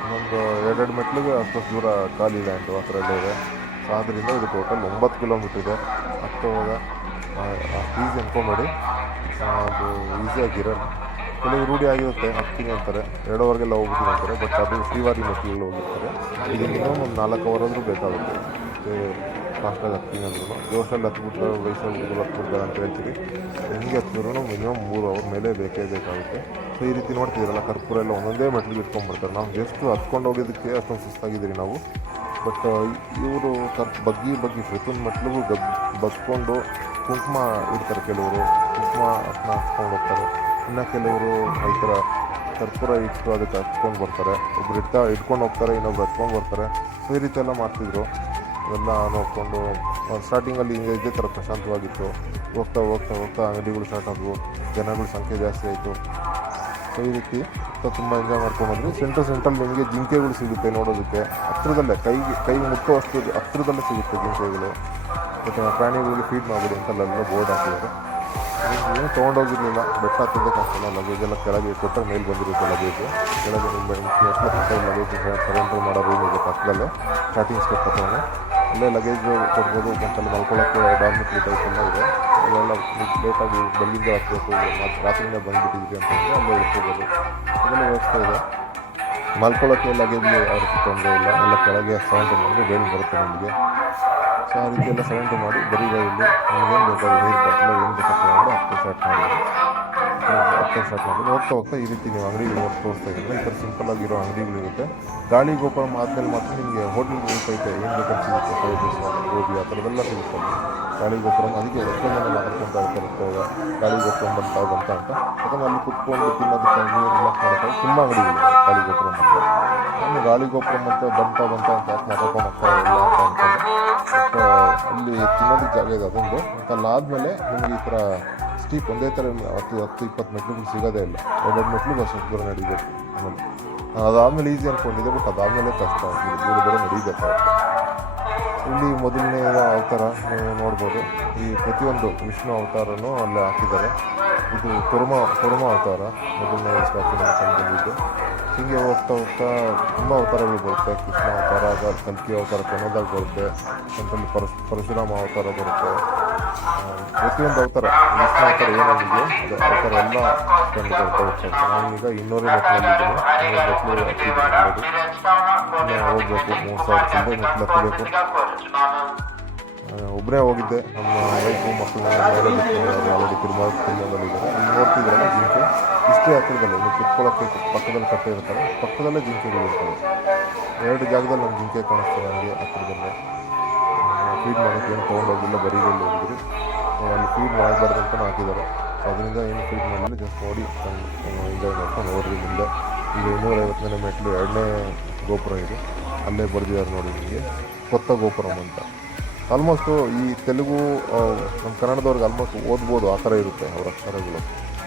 ಇನ್ನೊಂದು 2 ಮೆಟ್ಲಿಗೆ ಅಷ್ಟೊಂದು ದೂರ ಖಾಲಿ ಲ್ಯಾಂಡು ಆ ಥರ ಎಲ್ಲ ಇದೆ. ಸೊ ಆದ್ದರಿಂದ ಇದು ಟೋಟಲ್ 9 ಕಿಲೋಮೀಟ್ರ್ ಇದೆ. ಹತ್ತುವಾಗ ಈಸಿ ಅನ್ಕೊಂಬೇಡಿ, ಅದು ಈಸಿಯಾಗಿರಲ್ಲ. ಕೆಲವು ರೂಢಿ ಆಗಿರುತ್ತೆ, ಹತ್ತೀನಿ ಅಂತಾರೆ, 2 ಅವರ್ಗೆಲ್ಲ ಹೋಗ್ಬಿಡ್ತೀನಿ ಅಂತಾರೆ. ಬಟ್ ಅದು ಶ್ರೀವಾರಿ ಮೆಟ್ಲಲ್ಲಿ ಹೋಗಿರ್ತಾರೆ. ಇದು ಮಿನಿಮಮ್ ಒಂದು 4 ಅವರ್ ಆದರೂ ಬೇಕಾಗುತ್ತೆ. ಮತ್ತು ಫಾಸ್ಟಾಗಿ ಹತ್ತೀನಿ ಅಂದ್ರೂ ಜೋಶಲ್ಲಿ ಹತ್ಬಿಟ್ರೆ ವಯಸ್ಸಲ್ಲಿ ಹತ್ಬಿಡ್ತಾರೆ ಅಂತ ಹೇಳ್ತೀವಿ. ಹೆಂಗೆ ಹತ್ತಿದ್ರು ಮಿನಿಮಮ್ 3 ಅವರ್ ಮೇಲೆ ಬೇಕೇ ಬೇಕಾಗುತ್ತೆ. ಸೊ ಈ ರೀತಿ ನೋಡ್ತಿದ್ದೀರಲ್ಲ, ಕರ್ಪೂರ ಎಲ್ಲ ಒಂದೊಂದೇ ಮೆಟ್ಲಿಗೆ ಇಟ್ಕೊಂಡ್ಬಿಡ್ತಾರೆ. ನಾವು ಜಸ್ಟ್ ಹತ್ಕೊಂಡು ಹೋಗೋದಕ್ಕೆ ಅಷ್ಟೊಂದು ಸುಸ್ತಾಗಿದ್ದೀರಿ ನಾವು. ಬಟ್ ಇವರು ಬಗ್ಗಿ ಪ್ರತಿಯೊಂದು ಮೆಟ್ಲಿಗೂ ಬಗ್ಕೊಂಡು ಕುಂಕುಮ ಇಡ್ತಾರೆ. ಕೆಲವರು ಕುಂಕುಮ ಅದನ್ನ ಹಚ್ಕೊಂಡು ಹೋಗ್ತಾರೆ. ಇನ್ನು ಕೆಲವರು ಈ ಥರ ಕರ್ಪೂರ ಇಟ್ಟು ಅದಕ್ಕೆ ಹಚ್ಕೊಂಡು ಬರ್ತಾರೆ. ಒಬ್ರು ಇಟ್ಕೊಂಡು ಹೋಗ್ತಾರೆ, ಇನ್ನೊಬ್ರು ಹಚ್ಕೊಂಡು ಬರ್ತಾರೆ. ಸೊ ಈ ರೀತಿ ಎಲ್ಲ ಮಾಡ್ತಿದ್ರು. ಅದೆಲ್ಲ ನೋಡಿಕೊಂಡು ಸ್ಟಾರ್ಟಿಂಗಲ್ಲಿ ಹಿಂಗೆ ಇದೇ ಥರ ಪ್ರಶಾಂತವಾಗಿತ್ತು. ಹೋಗ್ತಾ ಅಂಗಡಿಗಳು ಸ್ಟಾರ್ಟ್ ಆದವು, ಜನಗಳ ಸಂಖ್ಯೆ ಜಾಸ್ತಿ ಆಯಿತು. ಸೊ ಈ ರೀತಿ ತುಂಬ ಎಂಜಾಯ್ ಮಾಡ್ಕೊಂಡ್ಬಂದ್ರಿ. ಸೆಂಟ್ರಲ್ ನಿಮಗೆ ಜಿಂಕೆಗಳು ಸಿಗುತ್ತೆ ನೋಡೋದಕ್ಕೆ, ಹತ್ತಿರದಲ್ಲೇ ಕೈ ಮುಟ್ಟುವಷ್ಟು ಹತ್ತಿರದಲ್ಲೇ ಸಿಗುತ್ತೆ ಜಿಂಕೆಗಳು. ಮತ್ತು ಪ್ರಾಣಿಗಳಿಗೆ ಫೀಡ್ ಮಾಡಬೇಡಿ ಅಂತೆಲ್ಲ ಬೋರ್ಡ್ ಹಾಕಿದ್ದಾರೆ. ಏನು ತೊಗೊಂಡೋಗಿರಲಿಲ್ಲ, ಬೆಟ್ಟ ಹತ್ತೋದಕ್ಕೆ ಆಗ್ತಲ್ಲ. ಲಗೇಜೆಲ್ಲ ಕೆಳಗೆ ಕೊಟ್ಟರೆ ಮೇಲೆ ಬಂದಿರುತ್ತೆ ಲಗೇಜು. ಕೆಳಗೆ ನಿಮ್ಮ ಲಗೇಜ್ ಸರೆಂಡರ್ ಮಾಡೋ ರೂಮ್ ಇದೆ ಪಕ್ಕದಲ್ಲೇ, ಸ್ಟಾರ್ಟಿಂಗ್ ಸ್ಟೆಪ್ ಹತ್ರನೇ. ಅಲ್ಲೇ ಲಗೇಜು ಕೊಡ್ಬೋದು. ಮತ್ತಲ್ಲಿ ಮಲ್ಕೊಳ್ಳೋಕ್ಕೆ ಡಾರ್ಮಿಟ್ರಿ ಟೈಪ್ ಎಲ್ಲ ಇದೆ. ಅಲ್ಲೆಲ್ಲ ಲೇಟಾಗಿ ಬೆಳ್ಳಿಂದ ಹತ್ತಬೇಕು, ಮತ್ತು ರಾತ್ರಿಯಿಂದ ಬಂದುಬಿಟ್ಟಿದ್ವಿ ಅಂತಂದರೆ ಅಲ್ಲೇ ಇಟ್ಕೋಬೋದು. ಅದೆಲ್ಲ ವ್ಯವಸ್ಥೆ ಇದೆ. ಮಲ್ಕೊಳ್ಳೋಕ್ಕೆ ಲಗೇಜ್ ಯಾರು ತೊಂದರೆ ಇಲ್ಲ. ಎಲ್ಲ ಕೆಳಗೆ ಸರೆಂಡರ್ ಮಾಡಿ ಬೇರೆ ಬರುತ್ತೆ ನಿಮಗೆ. ಸೊ ಆ ರೀತಿ ಎಲ್ಲ ಸರೆಂಡರ್ ಮಾಡಿ ಬರೀ ಇಲ್ಲಿ ನಿಮಗೇನು ಬೇಕಾದ್ರೆ ನೀರು ಬಾಟಲು ಏನು ಬೇಕಾದ್ರೆ ಮಾಡಿ ಹತ್ತು ಸ್ಟಾರ್ಟ್ ಮಾಡಿ ಹೋಗ್ತಾ ಈ ರೀತಿ ನೀವು ಅಂಗಡಿಗಳು ತೋರಿಸ್ತಾ ಇದ್ದರೆ ಈ ಥರ ಸಿಂಪಲ್ಲಾಗಿರೋ ಅಂಗಡಿಗಳಿರುತ್ತೆ. ಗಾಳಿ ಗೋಪುರಂ ಆದಮೇಲೆ ಮಾತ್ರ ನಿಮಗೆ ಹೋಟೆಲ್ಗಳು ಐತೆ, ಏನು ಬೇಕಾದ್ರೆ ಸಿಗುತ್ತೆ, ಫ್ರೈಡ್ ರೈಸ್ ಗೋಬಿ ಆ ಥರದ್ದೆಲ್ಲ ಸಿಗುತ್ತೆ ಗಾಳಿ ಗೋಪುರಂ. ಅದಕ್ಕೆ ಎಷ್ಟೊಂದು ಮಾತಾಡ್ಕೊತಾ ಇರ್ತಾರೆ ಗಾಳಿ ಗೋಪುರಂ ಬಂತ ಅಂತ. ಯಾಕಂದರೆ ಅಲ್ಲಿ ಕುತ್ಕೊಂಡು ತಿನ್ನೋದಕ್ಕೆ ನೀರು ರಿಲ್ಯಾಕ್ಸ್ ಮಾಡೋಕ್ಕೆ ತುಂಬ ಅಂಗಡಿಗಳು ಗಾಳಿ ಗೋಪುರಂ ಅಂತ. ನಾನು ಗಾಳಿ ಗೋಪುರಂ ಅಂತ ಬಂತ ಅಂತ ಯಾಕೆ ಮಾತಾಡ್ಕೊಂಡು ಹೋಗ್ತಾ ಇಲ್ಲ ಅಂತ ಅಂದ್ಕೊಂಡೆ. ಬಟ್ ಅಲ್ಲಿ ತಿನ್ನೋದಕ್ಕೆ ಜಾಗ ಇದೆ ಅದೊಂದು. ಮತ್ತು ಅಲ್ಲಾದಮೇಲೆ ನಿಮಗೆ ಈ ಥರ ಸ್ಟೀಪ್ ಒಂದೇ ಥರ 10-20 ಮೆಟ್ಲುಗಳು ಸಿಗೋದೇ ಇಲ್ಲ. 2 ಮೆಟ್ಲಿಗೆ ಅಷ್ಟು ದೂರ ನಡೀಬೇಕು. ಆಮೇಲೆ ಅದಾದಮೇಲೆ ಈಸಿ ಅಂದ್ಕೊಂಡಿದ್ದೆ, ಬಟ್ ಅದಾದಮೇಲೆ ಕಷ್ಟ ಆಗ್ತದೆ, ದೂರ ನಡೀಬೇಕಾಗುತ್ತೆ. ಇಲ್ಲಿ ಮೊದಲನೇ ಅವತಾರ ನೀವು ನೋಡ್ಬೋದು. ಈ ಪ್ರತಿಯೊಂದು ವಿಷ್ಣು ಅವತಾರನೂ ಅಲ್ಲಿ ಹಾಕಿದ್ದಾರೆ. ಇದು ಕುರ್ಮ ಅವತಾರ ಮೊದಲನೇ ಸ್ಟ್ಯಾಚ್ಯೂ ಬಂದಿದ್ದು. ಹೀಗೆ ಹೋಗ್ತಾ ತುಂಬ ಅವತಾರಗಳು ಬರುತ್ತೆ. ಕೃಷ್ಣ ಅವತಾರ, ಕಲ್ಕಿ ಅವತಾರ ಕೊನೆದಾಗ ಬರುತ್ತೆ. ಅಂತಲ್ಲಿ ಪರಶುರಾಮ ಅವತಾರ ಬರುತ್ತೆ. ಪ್ರತಿಯೊಂದು ಅವತಾರ ವಿಷ್ಣು ಅವತಾರ ಏನೇನಿದೆ ಅದು ಅವತಾರ ಎಲ್ಲ ಕಂಡು ಬರ್ತಾ ಹೋಗ್ತಾರೆ. ನಾನೀಗ 200 ಮೆಟ್ಲಲ್ಲಿದ್ದೀನಿ. 200 ಮೆಟ್ಲು ಹೋಗ್ಬೇಕು. 3000 ಮೆಟ್ಲು ಹತ್ತಬೇಕು. ಒಬ್ಬರೇ ಹೋಗಿದ್ದೆ. ನಮ್ಮ ವೈಫು ಮಕ್ಕಳನ್ನೆಲ್ಲ ನೋಡೋದಕ್ಕೆ ಆಲ್ರೆಡಿ ತಿರುಮಲದಲ್ಲಿದ್ದಾರೆ. ಇಲ್ಲಿ ನೋಡ್ತಿದ್ರಲ್ಲ ಜಿಂಕೆ ಇಷ್ಟೇ ಹತ್ತಿರದಲ್ಲೇ ನೀವು ಕುತ್ಕೊಳ್ಳೋಕ್ಕೆ ಪಕ್ಕದಲ್ಲಿ ಕಟ್ಟೆ ಇರ್ತಾರೆ, ಪಕ್ಕದಲ್ಲೇ ಜಿಂಕೆಗಳು ಇರ್ತವೆ. 2 ಜಾಗದಲ್ಲಿ ನಮ್ಮ ಜಿಂಕೆ ಕಾಣಿಸ್ತದೆ ನನಗೆ ಹತ್ತಿರದಲ್ಲೇ. ಫೀಡ್ ಮಾಡೋಕ್ಕೆ ಏನು ತೊಗೊಂಡೋಗಿಲ್ಲ, ಬರೀಗಲ್ಲಿ ಹೋಗಿದ್ರಿ. ಅಲ್ಲಿ ಫೀಡ್ ಮಾಡಬಾರ್ದು ಅಂತ ಹಾಕಿದ್ದಾರೆ. ಸೊ ಅದರಿಂದ ಏನು ಫೀಡ್ ಮಾಡಲಿ, ಜಸ್ಟ್ ನೋಡಿ ಎಂಜಾಯ್ ಮಾಡ್ಕೊಂಡು ನೋಡ್ರಿ. ಮುಂದೆ ಈಗ 250ನೇ ಮೆಟ್ಲು 2ನೇ ಗೋಪುರ ಇದೆ. ಅಲ್ಲೇ ಬರೆದಿದ್ದಾರೆ ನೋಡಿ ನಿಮಗೆ ಕೊತ್ತ ಗೋಪುರಂ ಅಂತ. ಆಲ್ಮೋಸ್ಟು ಈ ತೆಲುಗು ನಮ್ಮ ಕನ್ನಡದವ್ರಿಗೆ ಆಲ್ಮೋಸ್ಟ್ ಓದ್ಬೋದು, ಆ ಥರ ಇರುತ್ತೆ ಅವರ ಅಕ್ಷರಗಳು.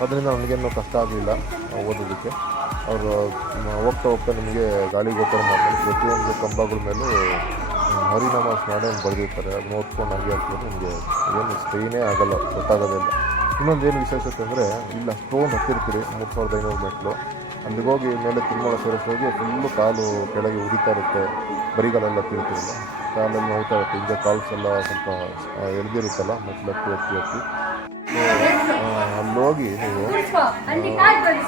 ಅದರಿಂದ ನನಗೇನು ಕಷ್ಟ ಆಗಲಿಲ್ಲ ಓದೋದಕ್ಕೆ. ಅವರು ಹೋಗ್ತಾ ನಿಮಗೆ ಗಾಳಿ ಗೋಪುರಂ ಆದಮೇಲೆ ಪ್ರತಿಯೊಂದು ಕಂಬಗಳ ಮೇಲೂ ಹರಿನಾಮ ಸ್ಮರಣೆ ಬರೆದಿರ್ತಾರೆ. ಅದನ್ನ ಓದ್ಕೊಂಡು ಹಾಗೆ ಹಾಕಿದ್ರೆ ನಿಮಗೆ ಏನು ಸ್ಟ್ರೈನೇ ಆಗೋಲ್ಲ, ಗೊತ್ತಾಗೋದಿಲ್ಲ. ಇನ್ನೊಂದು ಏನು ವಿಶೇಷತೆ ಅಂದರೆ ಇಲ್ಲ ಅಷ್ಟೊಂದು ಹತ್ತಿರ್ತೀರಿ 3500 ಮೆಟ್ಲು. ಅಲ್ಲಿಗೆ ಹೋಗಿ ಮೇಲೆ ತಿರುಮಲೇಶ್ವರ ಹೋಗಿ ಫುಲ್ಲು ಕಾಲು ಕೆಳಗೆ ಉರಿತಾ ಇರುತ್ತೆ, ಬರಿಗಾಲೆಲ್ಲ ತಿಳ್ತಿರಲ್ಲ, ಕಾಲಲ್ಲಿ ನೋವ್ತಾ ಇರುತ್ತೆ, ಹಿಂದೆ ಕಾಲ್ಸ್ ಎಲ್ಲ ಸ್ವಲ್ಪ ಎಳೆದಿರುತ್ತಲ್ಲ ಮೆಟ್ಲತ್ತಿ ಎತ್ತಿ ಅಲ್ಲಿ ಹೋಗಿ ನೀವು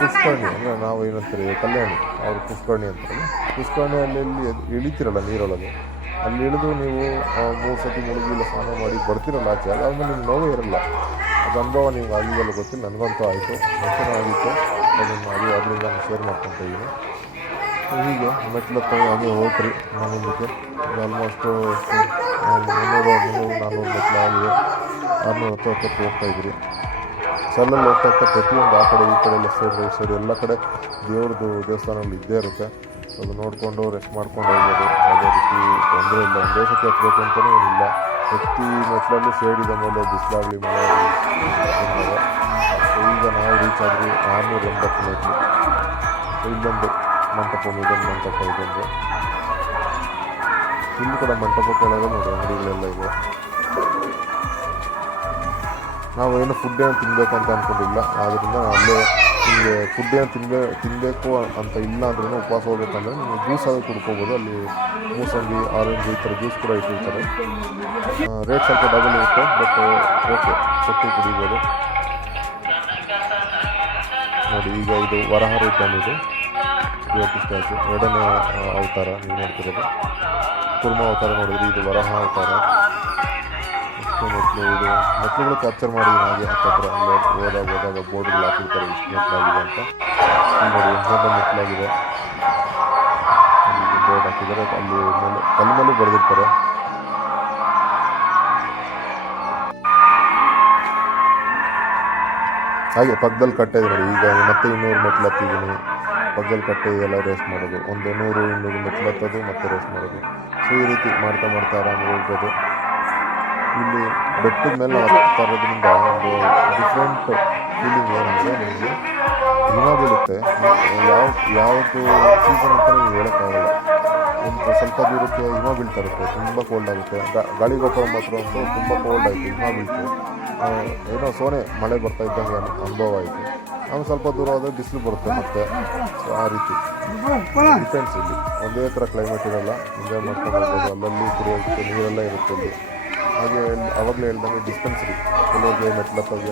ಪುಷ್ಕರ್ಣಿ ಅಂದರೆ ನಾವು ಏನಂತಾರೆ ಕಲ್ಯಾಣಿ, ಅವರು ಪುಷ್ಕರ್ಣಿ ಅಂತಾರಲ್ಲ, ಪುಷ್ಕರ್ಣಿ ಅಲ್ಲಿ ಇಳಿತೀರಲ್ಲ ನೀರೊಳಗೆ, ಅಲ್ಲಿ ಇಳಿದು ನೀವು 3 ಸತಿ ಮುಳುಗಿಲ್ಲ ಸ್ನಾನ ಮಾಡಿ ಬರ್ತಿರಲ್ಲ ಆಚೆ, ಅದಾದ್ಮೇಲೆ ನಿಮ್ಗೆ ನೋವೇ ಇರಲ್ಲ. ಅದು ಅನುಭವ ನಿಮ್ಗೆ ಆಗಿದೆಲ್ಲ ಗೊತ್ತಿಲ್ಲ, ನನಗಂತೂ ಆಯಿತು, ಮುಂಚೆನೂ ಆಗಿತ್ತು, ಅದರಿಂದ ನಾನು ಶೇರ್ ಮಾಡ್ಕೊತಾ ಇದ್ದೀನಿ. ಹೀಗೆ ಮೆಟ್ಲತ್ತ ಹಾಗೆ ಹೋಗ್ರಿ ನಾನು ಮುಂದಕ್ಕೆ ಆಲ್ಮೋಸ್ಟು 300-400 ಮೆಟ್ಲು ಆಗಿದೆ, 600 ಹೋಗ್ತಾಯಿದ್ರಿ. ಸಲ್ಲಲ್ಲಿ ಹೋಗ್ತಾ ಪ್ರತಿಯೊಂದು ಆ ಕಡೆ ಈ ಕಡೆ ಲೆಫ್ಟ್ ಸೈಡ್ ರೈಟ್ ಸೈಡ್ ಎಲ್ಲ ಕಡೆ ದೇವ್ರದ್ದು ದೇವಸ್ಥಾನಗಳು ಇದ್ದೇ ಇರುತ್ತೆ. ಅದು ನೋಡಿಕೊಂಡು ರೆಸ್ಟ್ ಮಾಡ್ಕೊಂಡು ಹೋಗ್ಬೋದು, ಯಾವುದೇ ರೀತಿ ತೊಂದರೆ ಇಲ್ಲ. ಒಂದೇ ಸತಿ ಹತ್ಬೇಕು ಅಂತಲೇ ಏನಿಲ್ಲ, ಪ್ರತಿ ಮೆಟ್ಲಲ್ಲೂ ಶೇಡ್ ಇದೆ, ಮೇಲೆ ಬಿಸಿಲಾಗಲಿ ಮಳೆ ಆಗಲಿ. ಈಗ ನಾವು ರೀಚ್ ಆದ್ರಿ 680 ಮೆಟ್ಲು. ಇಲ್ಲೊಂದು ಮಂಟಪ, ಇದೊಂದು ಮಂಟಪ, ಇದೊಂದು ಇಲ್ಲಿ ಕೂಡ ಮಂಟಪ ಕೆಳಗೆ ನೋಡಿ ಅಂಗಡಿಗಳೆಲ್ಲ ಇದೆ. ನಾವು ಏನು ಫುಡ್ ಏನು ತಿನ್ನಬೇಕು ಅಂತ ಅಂದ್ಕೊಂಡಿಲ್ಲ, ಆದ್ದರಿಂದ ಅಲ್ಲೇ ನಿಮಗೆ ಫುಡ್ ಏನು ತಿನ್ನಬೇಕು ಅಂತ ಇಲ್ಲ ಅಂದ್ರೂ ಉಪವಾಸ ಹೋಗ್ಬೇಕಂದ್ರೆ ನೀವು ಜ್ಯೂಸ್ ಆದರೂ ಕುಡ್ಕೋಬೋದು. ಅಲ್ಲಿ ಮೂಸಂಬಿ, ಆರೆಂಜ್ ಈ ಥರ ಜ್ಯೂಸ್ ಕೂಡ ಇಟ್ಟಿರ್ತಾರೆ. ರೇಟ್ ಸ್ವಲ್ಪ ಡಬಲ್ ಇರುತ್ತೆ, ಬಟ್ ಓಕೆ, ಕೊಟ್ಟು ಕುಡಿಬೋದು. ನೋಡಿ ಈಗ ಇದು ವರಹ ರೂಪಮ್, ಇದು ಸ್ಟ್ಯಾಚು, 2ನೇ ಅವತಾರ ನೀವು ನೋಡ್ತಿರೋದು. ಕುರ್ಮ ಅವತಾರ ನೋಡಿದ್ರಿ, ಇದು ವರಹ ಅವತಾರ. ಇಷ್ಟು ಮೆಟ್ಲು, ಇದು ಮೆಟ್ಲುಗಳು ಕ್ಯಾಪ್ಚರ್ ಮಾಡಿದ್ದೀನಿ ಹಾಗೆ ಹತ್ತಿರ ಹೋದಾಗ ಬೋರ್ಡ್ಗಳು ಹಾಕಿರ್ತಾರೆ ಇಷ್ಟು ಮೆಟ್ಲಾಗಿದೆ ಅಂತ. ನೋಡಿ ಎಂಟು ಮೆಟ್ಲಾಗಿದೆ, ಬೋರ್ಡ್ ಹಾಕಿದ್ದಾರೆ, ಅಲ್ಲಿ ಮೇಲೆ ಕಲ್ಲು ಮೇಲೂ ಬರೆದಿರ್ತಾರೆ. ಹಾಗೆ ಪಕ್ಕದಲ್ಲಿ ಕಟ್ಟೆ ಇದೆ ನೋಡಿ, ಈಗ ಮತ್ತೆ 200 ಮೆಟ್ಲು ಹತ್ತಿದ್ದೀನಿ. ಪಕ್ಕದಲ್ಲಿ ಕಟ್ಟೆ ಇದೆಲ್ಲ ರೇಸ್ ಮಾಡೋದು, ಒಂದು 100-200 ಮೆಟ್ಲು ಹತ್ತೋದು ಮತ್ತೆ ರೇಸ್ ಮಾಡೋದು. ಸೊ ಈ ರೀತಿ ಮಾಡ್ತಾ ಆರಾಮಾಗಿ ಹೋಗ್ಬೋದು. ಇಲ್ಲಿ ಬೆಟ್ಟದ ಮೇಲೆ ನಾವು ಹತ್ತಾ ಇರೋದ್ರಿಂದ ಒಂದು ಡಿಫ್ರೆಂಟ್ ಫೀಲಿಂಗ್ ಏನಂದರೆ, ನಿಮಗೆ ಹಿಮ ಬೀಳುತ್ತೆ. ಯಾವುದು ಸೀಸನ್ ಅಂತ ನೀವು ಹೇಳೋಕ್ಕಾಗಲ್ಲ. ಒಂದು ಸ್ವಲ್ಪ ದೂರಕ್ಕೆ ಹಿಮ ಬೀಳ್ತಾ ಇರುತ್ತೆ, ತುಂಬ ಕೋಲ್ಡ್ ಆಗುತ್ತೆ. ಗಾಳಿಗೋಪುರ ಮಾತ್ರ ಒಂದು ತುಂಬ ಕೋಲ್ಡ್ ಆಯಿತು, ಹಿಮ ಬೀಳ್ತು, ಏನೋ ಸೋನೆ ಮಳೆ ಬರ್ತಾ ಇದ್ದಂಗೆ ಅನುಭವ ಆಯಿತು. ನಾವು ಸ್ವಲ್ಪ ದೂರ ಹೋದರೆ ಬಿಸಿಲು ಬರುತ್ತೆ ಮತ್ತೆ. ಸೊ ಆ ರೀತಿ ಡಿಫೆನ್ಸ್, ಇಲ್ಲಿ ಒಂದೇ ಥರ ಕ್ಲೈಮೇಟ್ ಇರೋಲ್ಲ, ಎಂಜಾಯ್ ಮಾಡ್ಕೊಂಡು ಹೋಗ್ಬೋದು. ಅಲ್ಲಲ್ಲಿ ಕುಡಿಯೋಕ್ಕೆ ನೀರೆಲ್ಲ ಇರುತ್ತೆ ಇಲ್ಲಿ. ಹಾಗೆ ಆವಾಗಲೇ ಹೇಳ್ದಂಗೆ ಡಿಸ್ಪೆನ್ಸರಿ, ಕೆಲವರಿಗೆ ಮೆಟ್ಲತ್ತಾಗಿ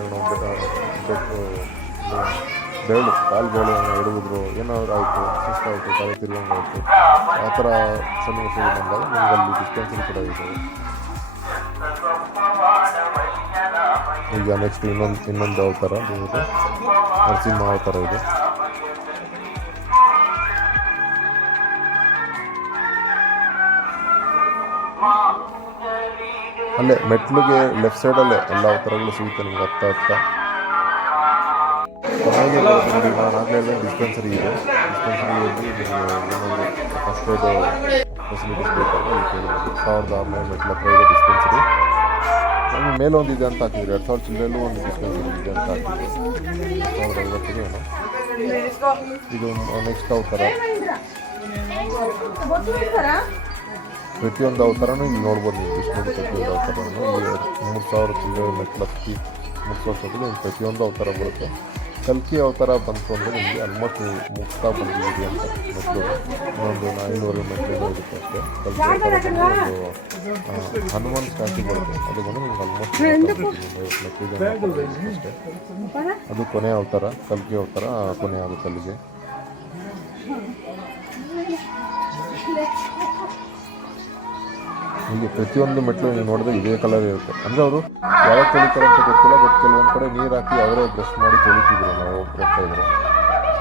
ಬೆರಳು ಕಾಲು ಬೆರಳು ಎಡವಿದ್ರು, ಏನಾದ್ರು ಆಯಿತು, ಸುಸ್ತಾಯಿತು, ತಲೆ ತಿರುಗಂಗೆ ಆಯಿತು, ಆ ಥರ ಸನ್ನಿವೇಶ ಬಂದಾಗ ನಿಮ್ಗೆ ಅಲ್ಲಿ ಡಿಸ್ಪೆನ್ಸರಿ ಕೂಡ ಇದೆ. ಈಗ ನೆಕ್ಸ್ಟ್ ಇನ್ನೊಂದು ಅವತಾರ, ಇದು ನರಸಿಂಹ ಅವತಾರ. ಇದು ಅಲ್ಲೇ ಮೆಟ್ಲಿಗೆ ಲೆಫ್ಟ್ ಸೈಡಲ್ಲೇ ಎಲ್ಲ ಅವತಾರಗಳು ಸಿಗುತ್ತೆ ನಿಮ್ಗೆ. ಹತ್ತ ಕೊನೆಗೆ ನೋಡಿ, ನಾನು ಆಗಲೇ ಹೇಳಿದ್ರೆ ಡಿಸ್ಪೆನ್ಸರಿ ಇದೆ. ಡಿಸ್ಪೆನ್ಸರಿಯಲ್ಲಿ ನಿಮಗೆ ಏನಾದರೂ ಫಸ್ಟ್ ಏಡ್ ಫೆಸಿಲಿಟೀಸ್ ಬೇಕಾದ್ರೆ ಅಲ್ಲಿ ಕೇಳಬಹುದು. 1600 ಮೆಟ್ಲು ಹತ್ರ ಇದೆ ಡಿಸ್ಪೆನ್ಸರಿ. ನಮಗೆ ಮೇಲೊಂದಿದೆ ಅಂತ ಹಾಕಿದ್ರು, 2000 ಚಿಲ್ಲರೆಲ್ಲೂ ಒಂದು ಡಿಸ್ಪೆನ್ಸರಿ ಇದೆ ಅಂತ ಹಾಕಿದ್ರು, 1050 ಏನೋ. ಇದು ನೆಕ್ಸ್ಟ್ ಅವತಾರ. ಪ್ರತಿಯೊಂದು ಅವತಾರನೂ ಇಲ್ಲಿ ನೋಡ್ಬೋದು ನೀವು. ಕೃಷ್ಣದ ಪ್ರತಿಯೊಂದು ಅವತಾರನೂ ಇಲ್ಲಿ 3000 ಚಿಲ್ಲರೆ ಮೆಟ್ಲು ಹತ್ತಿ ಮುಗಿಸೋಷ್ಟೊತ್ತಿಗೆ ಪ್ರತಿಯೊಂದು ಅವತಾರ ಬರುತ್ತೆ. ಕಲ್ಕಿ ಅವತಾರ ಬಂತು ಅಂದರೆ ನಿಮಗೆ ಆಲ್ಮೋಸ್ಟ್ ನೀವು ಮುಗ್ತಾ ಬಂದಿದ್ದೀರಿ ಅಂತ ಮೆಟ್ಲು. ಇನ್ನೊಂದು 500 ಮೆಟ್ಲು ಇರುತ್ತೆ ಅಷ್ಟೇ. ಕಲ್ಕಿ ಅವತಾರ ಒಂದು ಹನುಮಾನ್ ಸ್ಟ್ಯಾಚು ಬರುತ್ತೆ, ಅದು ಬಂದು ನಿಮ್ಗೆ ಆಲ್ಮೋಸ್ಟ್ ಮೆಟ್ಲಿದೆ ಅಷ್ಟೇ. ಅದು ಕೊನೆ ಅವತಾರ, ಕಲ್ಕಿ ಅವತಾರ ಕೊನೆ ಆಗುತ್ತೆ ಅಲ್ಲಿಗೆ. ಹೀಗೆ ಪ್ರತಿಯೊಂದು ಮೆಟ್ಲು ನೀವು ನೋಡಿದ್ರೆ ಇದೇ ಕಲರ್ ಇರುತ್ತೆ. ಅಂದರೆ ಅವರು ಯಾವಾಗ ತೊಳಿತಾರೆ ಅಂತ ಗೊತ್ತಿಲ್ಲ, ಬಟ್ ಕೆಲವೊಂದು ಕಡೆ ನೀರು ಹಾಕಿ ಅವರೇ ಬ್ರಷ್ ಮಾಡಿ ತೊಳಿತಿದ್ರು, ನಾವು ಹೋಗ್ತಾಯಿದ್ರು.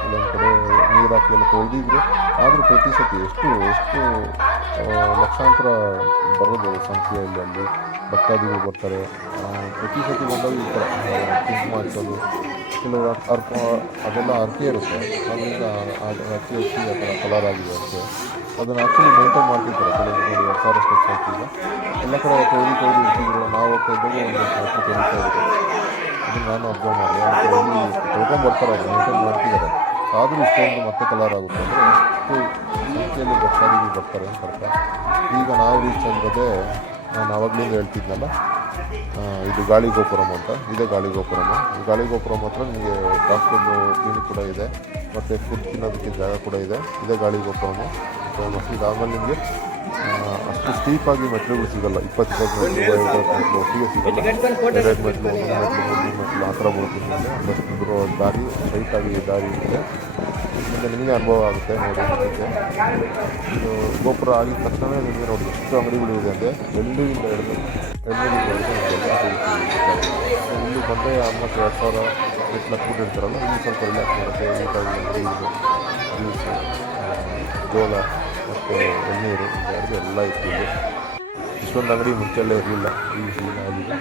ಕೆಲವೊಂದು ಕಡೆ ನೀರು ಹಾಕಿ ಎಲ್ಲ ತೊಳೆದಿದ್ರು. ಆದರೂ ಪ್ರತಿ ಸತಿ ಎಷ್ಟು ಲಕ್ಷಾಂತರ ಬರೋದು ಸಂಖ್ಯೆಯಲ್ಲಿ ಅಲ್ಲಿ ಭಕ್ತಾದಿಗಳು ಬರ್ತಾರೆ. ಪ್ರತಿ ಸತಿ ಬಂದಾಗ ಈ ಥರ ಕುಂಕುಮ ಹಚ್ಚೋದು, ಕೆಲವರು ಅದೆಲ್ಲ ಅರ್ಕೆ ಇರುತ್ತೆ, ಅದರಿಂದ ಅಕ್ಕಿ ಹಚ್ಚಿ ಆ ಥರ ಕಲರ್ ಆಗಿದೆ ಅಷ್ಟೇ. ಅದನ್ನು ಆ್ಯಕ್ಚುಲಿ ಮೇಂಟೈನ್ ಮಾಡ್ತಿರ್ತಾರೆ. ಕೆಲವರು ನೋಡಿ 2000 ಸ್ಟೆಪ್ಸ್ ಹಾಕಿಲ್ಲ, ಎಲ್ಲ ಕಡೆ ತೊಳೆದು ಇರ್ತಿದ್ರು. ನಾವು ಹೋಗ್ತಾ ಇದ್ದಾಗ ಒಂದು ಮೆಟ್ಲು ತೊಳಿತಾ ಇದ್ರು, ಅದನ್ನು ನಾನು ಅಬ್ಸರ್ವ್ ಮಾಡಿದೆ. ಅಲ್ಲಿ ತೊಳ್ಕೊಂಬರ್ತಾರೆ, ಅದು ಮೇಂಟೈನ್ ಮಾಡ್ತಿದ್ದಾರೆ. ಆದರೂ ಇಷ್ಟೊಂದು ಮತ್ತೆ ಕಲರ್ ಆಗುತ್ತೆ ಅಂದರೆ ಎಷ್ಟು ಸಂಖ್ಯೆಯಲ್ಲಿ ಭಕ್ತಾದಿಗಳು ಬರ್ತಾರೆ ಅಂತ ಅರ್ಥ. ಈಗ ನಾವು ರೀಚ್ ಆಗಿರೋದೇ ನಾನು ಆವಾಗಲಿಂದ ಹೇಳ್ತಿದ್ನಲ್ಲ, ಇದು ಗಾಳಿಗೋಪುರಂ ಅಂತ. ಇದೇ ಗಾಳಿಗೋಪುರಂ. ಈ ಗಾಳಿಗೋಪುರಂ ಹತ್ರ ನಿಮಗೆ ಡಾಕ್ಟರ್ದು ಕ್ಲಿನಿಕ್ ಕೂಡ ಇದೆ. ಮತ್ತು ಫುಡ್ ತಿನ್ನೋದಕ್ಕೆ ಜಾಗ ಕೂಡ ಇದೆ. ಇದೇ ಗಾಳಿ ಗೋಪುರನು ಫೇಮಸ್. ಇದಾದಮೇಲೆ ನಿಮಗೆ ಅಷ್ಟು ಸ್ಟೀಪಾಗಿ ಮೆಟ್ಲುಗಳು ಸಿಗಲ್ಲ. 20 ಮೆಟ್ಲು 50 ಮೆಟ್ಲು ಒಟ್ಟಿಗೆ ಸಿಗಲ್ಲ. 2 ಮೆಟ್ಲು 1 ಮೆಟ್ಲು 3 ಮೆಟ್ಲು ಆ ಥರ ಬರುತ್ತೆ. ನಿಮಗೆ ಒಂದಷ್ಟು ದಾರಿ ಸ್ಟ್ರೈಟಾಗಿ ದಾರಿ ಇರುತ್ತೆ. ಇದರಿಂದ ನಿಮಗೆ ಅನುಭವ ಆಗುತ್ತೆ ನೋಡಿ. ಅದಕ್ಕೆ ಇದು ಗೋಪುರ ಆಗಿದ ತಕ್ಷಣ ನಿಮಗೆ ನೋಡಿ ಎಷ್ಟು ಅಂಗಡಿಗಳು ಇದೆ ಅಂದರೆ ಎಳ್ಳಿಯಿಂದ ಹಿಡಿದು ಎಳ್ಳಿವರೆಗೂ ಇಲ್ಲಿ ಬಂದರೆ ಆಲ್ಮೋಸ್ಟ್ 2000 ಮೆಟ್ಲು ಹತ್ಬಿಟ್ಟಿರ್ತಾರಲ್ಲ, ಇಲ್ಲಿ ಸ್ವಲ್ಪ ರಿಲ್ಯಾಕ್ಸ್ ಮಾಡುತ್ತೆ. ನೀಟಾಗಿ ಅಂಗಡಿ ಇದೆ, ಜ್ಯೂಸು, ಜೋಳ ಮತ್ತು ಎಳ್ನೀರು ಇದು ಎಲ್ಲ ಇತ್ತು ಇಲ್ಲಿ. ಇಷ್ಟೊಂದು ಅಂಗಡಿ ಮುಂಚೆಲ್ಲೇ ಇರಲಿಲ್ಲ, ಈಗ ಆಗಿದೆ.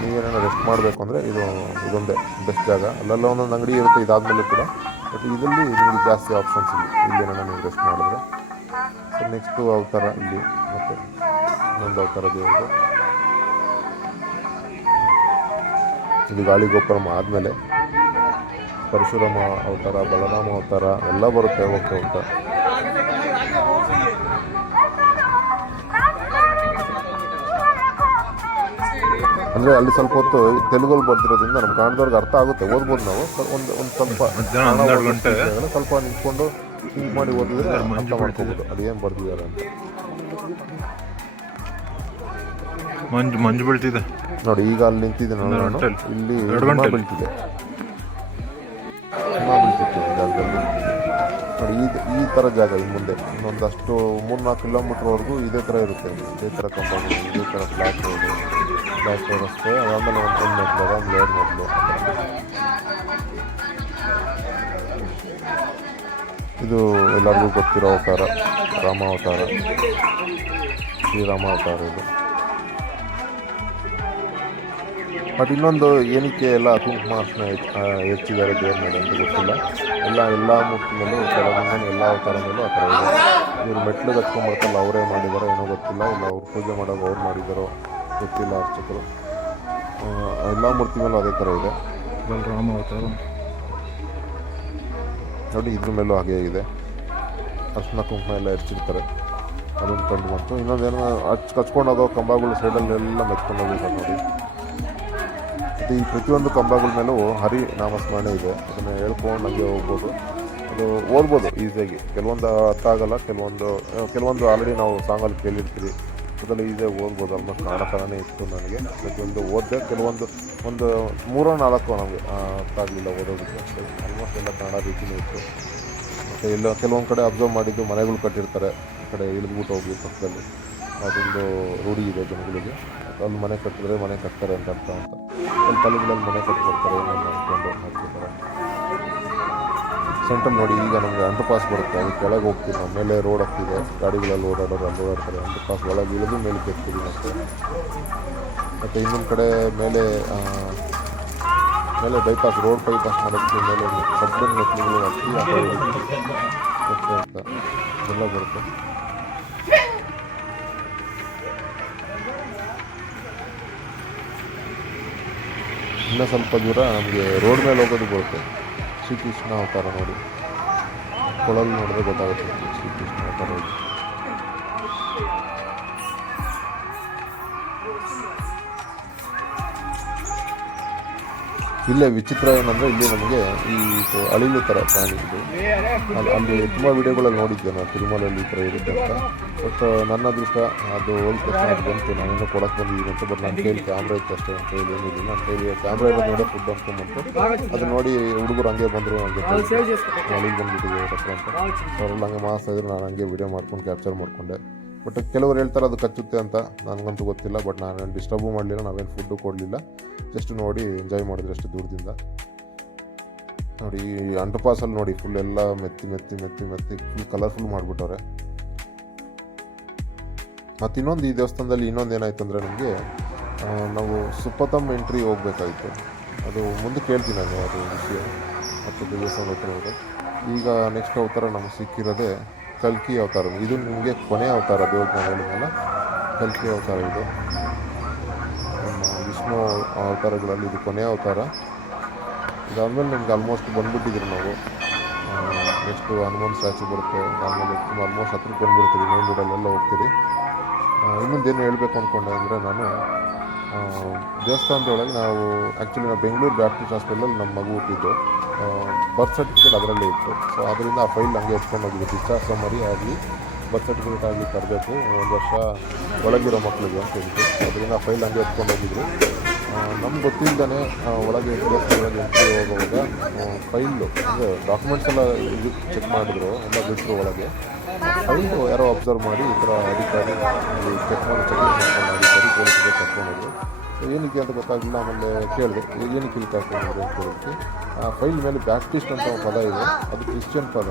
ನೀವೇನೋ ರೆಸ್ಟ್ ಮಾಡಬೇಕು ಅಂದರೆ ಇದೊಂದೇ ಬೆಸ್ಟ್ ಜಾಗ. ಅಲ್ಲೆಲ್ಲ ಒಂದೊಂದು ಅಂಗಡಿ ಇರುತ್ತೆ ಇದಾದಮೇಲೆ ಕೂಡ, ಬಟ್ ಇದರಲ್ಲಿ ನಿಮಗೆ ಜಾಸ್ತಿ ಆಪ್ಷನ್ಸ್ ಇಲ್ಲ. ಇಲ್ಲೇನೋ ನೀವು ರೆಸ್ಟ್ ಮಾಡಿದ್ರೆ. ಸೊ ನೆಕ್ಸ್ಟು ಅವತಾರ ಇಲ್ಲಿ, ಮತ್ತು ಇನ್ನೊಂದು ಅವತಾರ ದೇವರು. ಇದು ಗಾಳಿ ಗೋಪುರಂ ಆದಮೇಲೆ ಪರಶುರಾಮ ಅವತಾರ, ಬಲರಾಮ ಅವತಾರ ಎಲ್ಲ ಬರುತ್ತೆ ಹೋಗ್ತಾ ಹೋಗ್ತಾ. ಅಂದರೆ ಅಲ್ಲಿ ಸ್ವಲ್ಪ ಹೊತ್ತು ತೆಲುಗಲ್ಲಿ ಬರ್ತಿರೋದ್ರಿಂದ ನಮ್ಮ ಕನ್ನಡದವ್ರಿಗೆ ಅರ್ಥ ಆಗುತ್ತೆ, ಓದ್ಬೋದು ನಾವು. ಒಂದು ಸ್ವಲ್ಪ ನಿಂತ್ಕೊಂಡು ಥಿಂಕ್ ಮಾಡಿ ಓದಿದ್ರೆ ಅರ್ಥ ಮಾಡ್ಕೋಬೋದು ಅದು ಏನು ಬರ್ತಿದ್ದಾರೆ ಅಂತ. ಮಂಜು ಬೀಳ್ತಿದೆ ನೋಡಿ. ಈಗ ಅಲ್ಲಿ ನಿಂತಿದ್ದೆ ನಾನು, ಇಲ್ಲಿ ಬೀಳ್ತಿದೆ ಜಾಗದಲ್ಲಿ ನೋಡಿ. ಈ ಥರ ಜಾಗ ಇನ್ನು ಮುಂದೆ ಇನ್ನೊಂದಷ್ಟು 3-4 ಕಿಲೋಮೀಟ್ರ್ವರೆಗೂ ಇದೇ ಥರ ಇರುತ್ತೆ. ಇದೇ ಥರ ಕಂಬಗಳು, ಇದೇ ಥರ ಫ್ಲಾಟ್ ರೋಡು, ಫ್ಲಾಟ್ ರಸ್ತೆ. ಅದಾದಮೇಲೆ ಒಂದು ಮೆಟ್ಲು, ಅದಾದಮೇಲೆ 2 ಮೆಟ್ಲು. ಇದು ಎಲ್ಲರಿಗೂ ಗೊತ್ತಿರೋ ಅವತಾರ, ರಾಮ ಅವತಾರ, ಶ್ರೀರಾಮ ಅವತಾರ ಇದು. ಬಟ್ ಇನ್ನೊಂದು ಏನಕ್ಕೆ ಎಲ್ಲ ಕುಂಕುಮ ಅರ್ಶಿನ ಹೆಚ್ಚಿದ್ದಾರೆ ದೇವ್ರ ಮೇಲೆ ಅಂತ ಗೊತ್ತಿಲ್ಲ. ಎಲ್ಲ ಮೂರ್ತಿ ಮೇಲೂ ಕೆಲವೊಂದು ಎಲ್ಲ ಅವತಾರ ಮೇಲೂ ಆ ಥರ ಇದೆ. ಇವರು ಮೆಟ್ಲು ಹಚ್ಕೊಂಡ್ಬರ್ತಾರಲ್ಲ, ಅವರೇ ಮಾಡಿದಾರೋ ಏನೋ ಗೊತ್ತಿಲ್ಲ, ಇಲ್ಲ ಅವ್ರು ಪೂಜೆ ಮಾಡೋದು ಅವ್ರು ಮಾಡಿದಾರೋ ಗೊತ್ತಿಲ್ಲ ಅರ್ಚಕರು. ಎಲ್ಲ ಮೂರ್ತಿ ಮೇಲೂ ಅದೇ ಥರ ಇದೆ. ಬಲರಾಮ ಅವತಾರ ನೋಡಿ, ಇದ್ರ ಮೇಲೂ ಹಾಗೇ ಇದೆ. ಅರ್ಶಿನ ಕುಂಕುಮ ಎಲ್ಲ ಹೆಚ್ಚಿರ್ತಾರೆ, ಅದೊಂದು ಕಂಡು ಬಂತು. ಇನ್ನೊಂದೇನೋ ಕಚ್ಕೊಂಡೋಗೋ ಕಂಬಗಳು ಸೈಡಲ್ಲಿ ಎಲ್ಲ ಮೆಚ್ಕೊಂಡು ಹೋಗಿದ್ದಾರೆ ನೋಡಿ. ಮತ್ತು ಈ ಪ್ರತಿಯೊಂದು ಕಂಬಗಳ ಮೇಲೂ ಹರಿ ನಾಮಸ್ಮರಣೆ ಇದೆ. ಅದನ್ನು ಹೇಳ್ಕೊಂಡು ಹಂಗೆ ಹೋಗ್ಬೋದು, ಅದು ಓದ್ಬೋದು ಈಸಿಯಾಗಿ. ಕೆಲವೊಂದು ಅರ್ಥ ಆಗಲ್ಲ, ಕೆಲವೊಂದು ಆಲ್ರೆಡಿ ನಾವು ಸಾಂಗಲ್ಲಿ ಕೇಳಿರ್ತೀವಿ, ಅದೆಲ್ಲ ಈಸಿಯಾಗಿ ಓದ್ಬೋದು. ಆಲ್ಮೋಸ್ಟ್ ಕನ್ನಡ ಥರನೇ ಇತ್ತು ನನಗೆ. ಪ್ರತಿಯೊಂದು ಓದಿದೆ, ಕೆಲವೊಂದು 3-4 ನಮಗೆ ಅರ್ಥ ಆಗಲಿಲ್ಲ ಓದೋದಕ್ಕೆ. ಆಲ್ಮೋಸ್ಟ್ ಎಲ್ಲ ಕನ್ನಡ ರೀತಿಯೇ ಇತ್ತು. ಮತ್ತು ಕೆಲವೊಂದು ಕಡೆ ಅಬ್ಸರ್ವ್ ಮಾಡಿದ್ದು ಮನೆಗಳು ಕಟ್ಟಿರ್ತಾರೆ, ಆ ಕಡೆ ಇಳಿದ್ಬಿಟ್ಟು ಹೋಗಿ ಪಕ್ಕದಲ್ಲಿ. ಅದೊಂದು ರೂಢಿ ಇದೆ ಜನಗಳಿಗೆ. ಅಲ್ಲಿ ಮನೆ ಕಟ್ಟಿದ್ರೆ ಮನೆ ಕಟ್ತಾರೆ ಅಂತ ಅರ್ಥ ಅಂತ. ಅಲ್ಲಿ ತಲೆಗಳಲ್ಲಿ ಮನೆ ಕಟ್ಬಿಡ್ತಾರೆ, ಏನೇನು ಅಂದ್ಕೊಂಡು ಹಾಕ್ತಿರ್ತಾರೆ. ಸೆಂಟ್ರಲ್ ನೋಡಿ, ಈಗ ನಮಗೆ ಅಂಡರ್ ಪಾಸ್ ಬರುತ್ತೆ, ಅದು ಕೆಳಗೆ ಹೋಗ್ತೀವಿ ನಾವು. ಮೇಲೆ ರೋಡ್ ಆಗ್ತಿದೆ, ಗಾಡಿಗಳಲ್ಲಿ ಓಡಾಡೋರು ಅಲ್ಲಿ ಓಡಾಡ್ತಾರೆ. ಅಂಡರ್ ಪಾಸ್ ಒಳಗೆ ಇಳಿದು ಮೇಲೆ ಕೆತ್ತೀವಿ. ಮತ್ತು ಇನ್ನೊಂದು ಕಡೆ ಮೇಲೆ ಬೈಪಾಸ್, ರೋಡ್ ಬೈಪಾಸ್ ಮಾಡೋದಕ್ಕೆ ಮೇಲೆ ಕಬ್ಬಿನ ಮೆಟ್ಲುಗಳು ಹಾಕಿ ಆ ಕಡೆ ಅಂತ ಎಲ್ಲ ಬರುತ್ತೆ. ಇನ್ನೂ ಸ್ವಲ್ಪ ದೂರ ನಮಗೆ ರೋಡ್ ಮೇಲೆ ಹೋಗೋದು ಬರುತ್ತೆ. ಶ್ರೀಕೃಷ್ಣ ಅವತಾರ ನೋಡಿ, ಕೊಳಲು ನೋಡಿದ್ರೆ ಗೊತ್ತಾಗುತ್ತೆ ಶ್ರೀಕೃಷ್ಣ ಅವತಾರ ಇದು. ಇಲ್ಲೇ ವಿಚಿತ್ರ ಏನಂದರೆ, ಇಲ್ಲಿ ನಮಗೆ ಈ ಅಳಿಲು ಥರ ಪ್ರಾಣಿ ಇದು. ಅಲ್ಲಿ ತುಂಬ ವಿಡಿಯೋಗಳಲ್ಲಿ ನೋಡಿದ್ದೆ ನಾನು, ತಿರುಮಲಲ್ಲಿ ಈ ಥರ ಇರುತ್ತೆ ಅಂತ. ಬಟ್ ನನ್ನ ಅದೃಷ್ಟ ಅದು ಹೋಗಿ ತಕ್ಷಣ ಅದು ಬಂತು. ನಾನೇನೋ ಕೊಡಕ್ಕೆ ಬಂದಿದ್ದೀನಿ ಅಂತ. ಬಟ್ ನನ್ನ ಕೈಲಿ ಕ್ಯಾಮ್ರಾ ಇತ್ತು ಅಷ್ಟೇ, ನನ್ನ ಕೈಲಿ ಏನಿಲ್ಲ. ನನ್ನ ಕೈಲಿ ಕ್ಯಾಮ್ರಾ ಇರೋದು ನೋಡೋ ಫುಡ್ ಅಂದ್ಕೊಂಡ್ಬಂತು. ಅದು ನೋಡಿ ಹುಡುಗರು ಹಂಗೆ ಬಂದರು, ಹಂಗೆ ಅಳಿಲು ಬಂದುಬಿಟ್ಟಿದೆ ಹತ್ರ ಅಂತ. ಅವರೆಲ್ಲ ಹಂಗೆ ಮಾಸ್ತಾಯಿದ್ರು, ನಾನು ಹಂಗೆ ವಿಡಿಯೋ ಮಾಡ್ಕೊಂಡು ಕ್ಯಾಪ್ಚರ್ ಮಾಡಿಕೊಂಡೆ. ಬಟ್ ಕೆಲವರು ಹೇಳ್ತಾರೆ ಅದು ಕಚ್ಚುತ್ತೆ ಅಂತ, ನನಗಂತೂ ಗೊತ್ತಿಲ್ಲ. ಬಟ್ ನಾನೇನು ಡಿಸ್ಟರ್ಬು ಮಾಡಲಿಲ್ಲ, ನಾವೇನು ಫುಡ್ಡು ಕೊಡಲಿಲ್ಲ, ಜಸ್ಟ್ ನೋಡಿ ಎಂಜಾಯ್ ಮಾಡಿದ್ರೆ ಅಷ್ಟು ದೂರದಿಂದ. ನೋಡಿ ಅಂಡರ್ ಪಾಸಲ್ಲಿ ನೋಡಿ ಫುಲ್ ಎಲ್ಲ ಮೆತ್ತಿ ಫುಲ್ ಕಲರ್ಫುಲ್ ಮಾಡಿಬಿಟ್ಟವ್ರೆ. ಮತ್ತು ಇನ್ನೊಂದು ಈ ದೇವಸ್ಥಾನದಲ್ಲಿ ಇನ್ನೊಂದು ಏನಾಯ್ತು ಅಂದರೆ, ನಮಗೆ ನಾವು ಸುಪ್ಪತಮ್ ಎಂಟ್ರಿ ಹೋಗ್ಬೇಕಾಯಿತು. ಅದು ಮುಂದೆ ಕೇಳ್ತೀನಿ ನಾನು ಅದು ವಿಷಯ. ಮತ್ತು ದೇವಸ್ಥಾನ ಹತ್ರ ಹೋದೆ. ಈಗ ನೆಕ್ಸ್ಟ್ ಅವತಾರ ನಮಗೆ ಸಿಕ್ಕಿರೋದೇ ಕಲ್ಕಿ ಅವತಾರ. ಇದು ನಿಮಗೆ ಕೊನೆಯ ಅವತಾರ, ದೇವ್ರ ಹೇಳಿದ್ನಲ್ಲ, ಕಲ್ಕಿ ಅವತಾರ ಇದು. ನಮ್ಮ ವಿಷ್ಣು ಅವತಾರಗಳಲ್ಲಿ ಇದು ಕೊನೆಯ ಅವತಾರ. ಇದಾದಮೇಲೆ ನಿಮ್ಗೆ ಆಲ್ಮೋಸ್ಟ್ ಬಂದುಬಿಟ್ಟಿದ್ರು ನಾವು. ನೆಕ್ಸ್ಟು ಹನುಮಾನ್ ಸ್ಟ್ಯಾಚು ಬರುತ್ತೆ. ಆಮೇಲೆ ಆಲ್ಮೋಸ್ಟ್ ಹತ್ರಕ್ಕೆ ಬಂದುಬಿಡ್ತೀವಿ, ಮೇನ್ ರೋಡಲ್ಲೆಲ್ಲ ಹೋಗ್ತೀರಿ. ಇನ್ನೊಂದೇನು ಹೇಳಬೇಕು ಅಂದ್ಕೊಂಡೆ ಅಂದರೆ, ನಾನು ದೇವಸ್ಥಾನದೊಳಗೆ ನಾವು ಆ್ಯಕ್ಚುಲಿ ನಾವು ಬೆಂಗಳೂರು ಬ್ಯಾಪ್ಟಿಸ್ಟ್ ಹಾಸ್ಪಿಟಲಲ್ಲಿ ನಮ್ಮ ಮಗು ಹುಟ್ಟಿದ್ದು. ಬರ್ತ್ ಸರ್ಟಿಫಿಕೇಟ್ ಅದರಲ್ಲೇ ಇತ್ತು. ಸೊ ಅದರಿಂದ ಆ ಫೈಲ್ ಹಂಗೆ ಎತ್ಕೊಂಡು ಹೋಗಿದ್ದು. ಡಿಸ್ಚಾರ್ಜ್ ಸಮ್ಮರಿ ಆಗಲಿ ಬರ್ತ್ ಸರ್ಟಿಫಿಕೇಟ್ ಆಗಲಿ ತರಬೇಕು 1 ವರ್ಷ ಒಳಗಿರೋ ಮಕ್ಕಳಿಗೆ ಅಂತ ಹೇಳಿದ್ರು. ಅದರಿಂದ ಆ ಫೈಲ್ ಹಂಗೆ ಎತ್ಕೊಂಡು ಹೋಗಿದ್ರು. ನಮ್ಗೆ ಗೊತ್ತಿಲ್ಲದೇ ಒಳಗೆ ದೇವಸ್ಥಾನದೊಳಗೆ ಎಂಟ್ರಿ ಹೋಗುವಾಗ ಫೈಲು ಅಂದರೆ ಡಾಕ್ಯುಮೆಂಟ್ಸ್ ಎಲ್ಲ ಇದು ಚೆಕ್ ಮಾಡಿದ್ರು, ಎಲ್ಲ ಬಿಟ್ಟರು ಒಳಗೆ. ಫೈಲು ಯಾರೋ ಅಬ್ಸರ್ವ್ ಮಾಡಿ ಈ ಥರ ಅಧಿಕಾರಿ ಚೆಕ್ ಮಾಡ್ಕೊಂಡು ಅಧಿಕಾರಿ ಪೊಲೀಸರಿಗೆ ಕರ್ಕೊಂಡೋದ್ರು. ಏನಕ್ಕೆ ಅಂತ ಗೊತ್ತಾಗಲಿಲ್ಲ. ಆಮೇಲೆ ಕೇಳಿದೆ ಏನಕ್ಕೆ ಇಲ್ಲಿ ಕರ್ಕೊಂಡ್ರು ಅಂತ ಕೇಳಿದ್ವಿ. ಆ ಫೈಲ್ ಮೇಲೆ ಬ್ಯಾಪ್ಟಿಸ್ಟ್ ಅಂತ ಒಂದು ಪದ ಇದೆ, ಅದು ಕ್ರಿಶ್ಚಿಯನ್ ಪದ.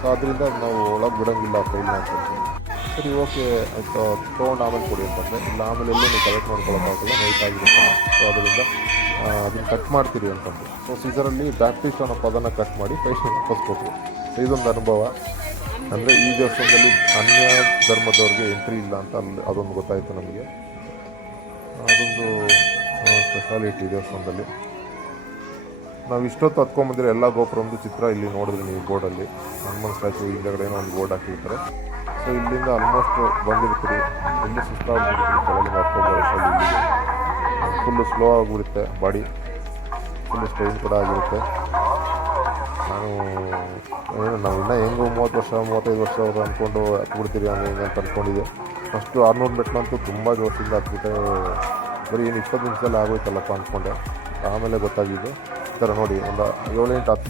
ಸೊ ಅದರಿಂದ ನಾವು ಒಳಗೆ ಬಿಡೋಂಗಿಲ್ಲ ಆ ಫೈಲ್ನ ಅಂತಂದು. ಸರಿ ಓಕೆ ಅಂತ ತೊಗೊಂಡು ಆಮೇಲೆ ಕೊಡಿ ಅಂತಂದರೆ, ಇಲ್ಲ ಆಮೇಲೆ ಎಲ್ಲೂ ನೀವು ಕಲೆಕ್ಟ್ ಮಾಡ್ಕೊಳ್ಳೋಕ್ಕಾಗಲ್ಲ, ನೈಟ್ ಆಗಿರುತ್ತೆ. ಸೊ ಅದರಿಂದ ಅದನ್ನು ಕಟ್ ಮಾಡ್ತೀರಿ ಅಂತಂದು. ಸೊ ಸೀಸರಲ್ಲಿ ಬ್ಯಾಪ್ಟಿಸ್ಟ್ ಅನ್ನೋ ಪದನ ಕಟ್ ಮಾಡಿ ಫೈಲ್ ವಾಪಸ್ ಕೊಟ್ಟರು. ಸೊ ಇದೊಂದು ಅನುಭವ. ಅಂದರೆ ಈ ದೇವಸ್ಥಾನದಲ್ಲಿ ಅನ್ಯ ಧರ್ಮದವ್ರಿಗೆ ಎಂಟ್ರಿ ಇಲ್ಲ ಅಂತ ಅಲ್ಲಿ ಅದೊಂದು ಗೊತ್ತಾಯಿತು ನಮಗೆ. ಅದೊಂದು ಸ್ಪೆಷಾಲಿಟಿ ದೇವಸ್ಥಾನದಲ್ಲಿ. ನಾವು ಇಷ್ಟೊತ್ತು ಹತ್ಕೊಂಬಂದಿರೋ ಎಲ್ಲ ಗೋಪುರದ್ದು ಚಿತ್ರ ಇಲ್ಲಿ ನೋಡಿದ್ರಿ ನೀವು ಬೋರ್ಡಲ್ಲಿ. ಹನುಮಾನ್ ಸ್ಟ್ಯಾಚು ಹಿಂದಗಡೆ ಏನೋ ಒಂದು ಬೋರ್ಡ್ ಹಾಕಿರ್ತಾರೆ. ಸೊ ಇಲ್ಲಿಂದ ಆಲ್ಮೋಸ್ಟ್ ಬಂದಿರ್ತೀರಿ, ಇಲ್ಲಿ ಸುಸ್ತಾಗ್ಬಿಡ್ತೀರಿ ಕೆಳಗಿಂದ ಹತ್ಕೊಂಡ್ಬರೋಷ್ಟಲ್ಲಿ. ಇಲ್ಲಿಗೆ ಫುಲ್ಲು ಸ್ಲೋ ಆಗಿಬಿಡುತ್ತೆ ಬಾಡಿ, ಫುಲ್ಲು ಸ್ಟ್ರೈನ್ ಕೂಡ ಆಗಿರುತ್ತೆ. ನಾವು ಇನ್ನೂ ಹೆಂಗೋ 30 ವರ್ಷ 35 ವರ್ಷ ಅವರು ಅಂದ್ಕೊಂಡು ಹತ್ಬಿಡ್ತೀರಿ ಹಂಗೆ ಹಿಂಗೆ ಅಂತ ಅಂದ್ಕೊಂಡಿದ್ದೆ. ಫಸ್ಟು 600 ಮೆಟ್ಲಂತೂ ತುಂಬ ಜೋಶದಿಂದ ಹತ್ಬಿಟ್ಟೆ. ಬರೀ ಏನು 20 ನಿಮಿಷದಲ್ಲಿ ಆಗೋಯ್ತಲ್ಲಪ್ಪ ಅಂದ್ಕೊಂಡೆ. ಆಮೇಲೆ ಗೊತ್ತಾಗಿದ್ದು ಈ ಥರ ನೋಡಿ, ಒಂದು 7-8 10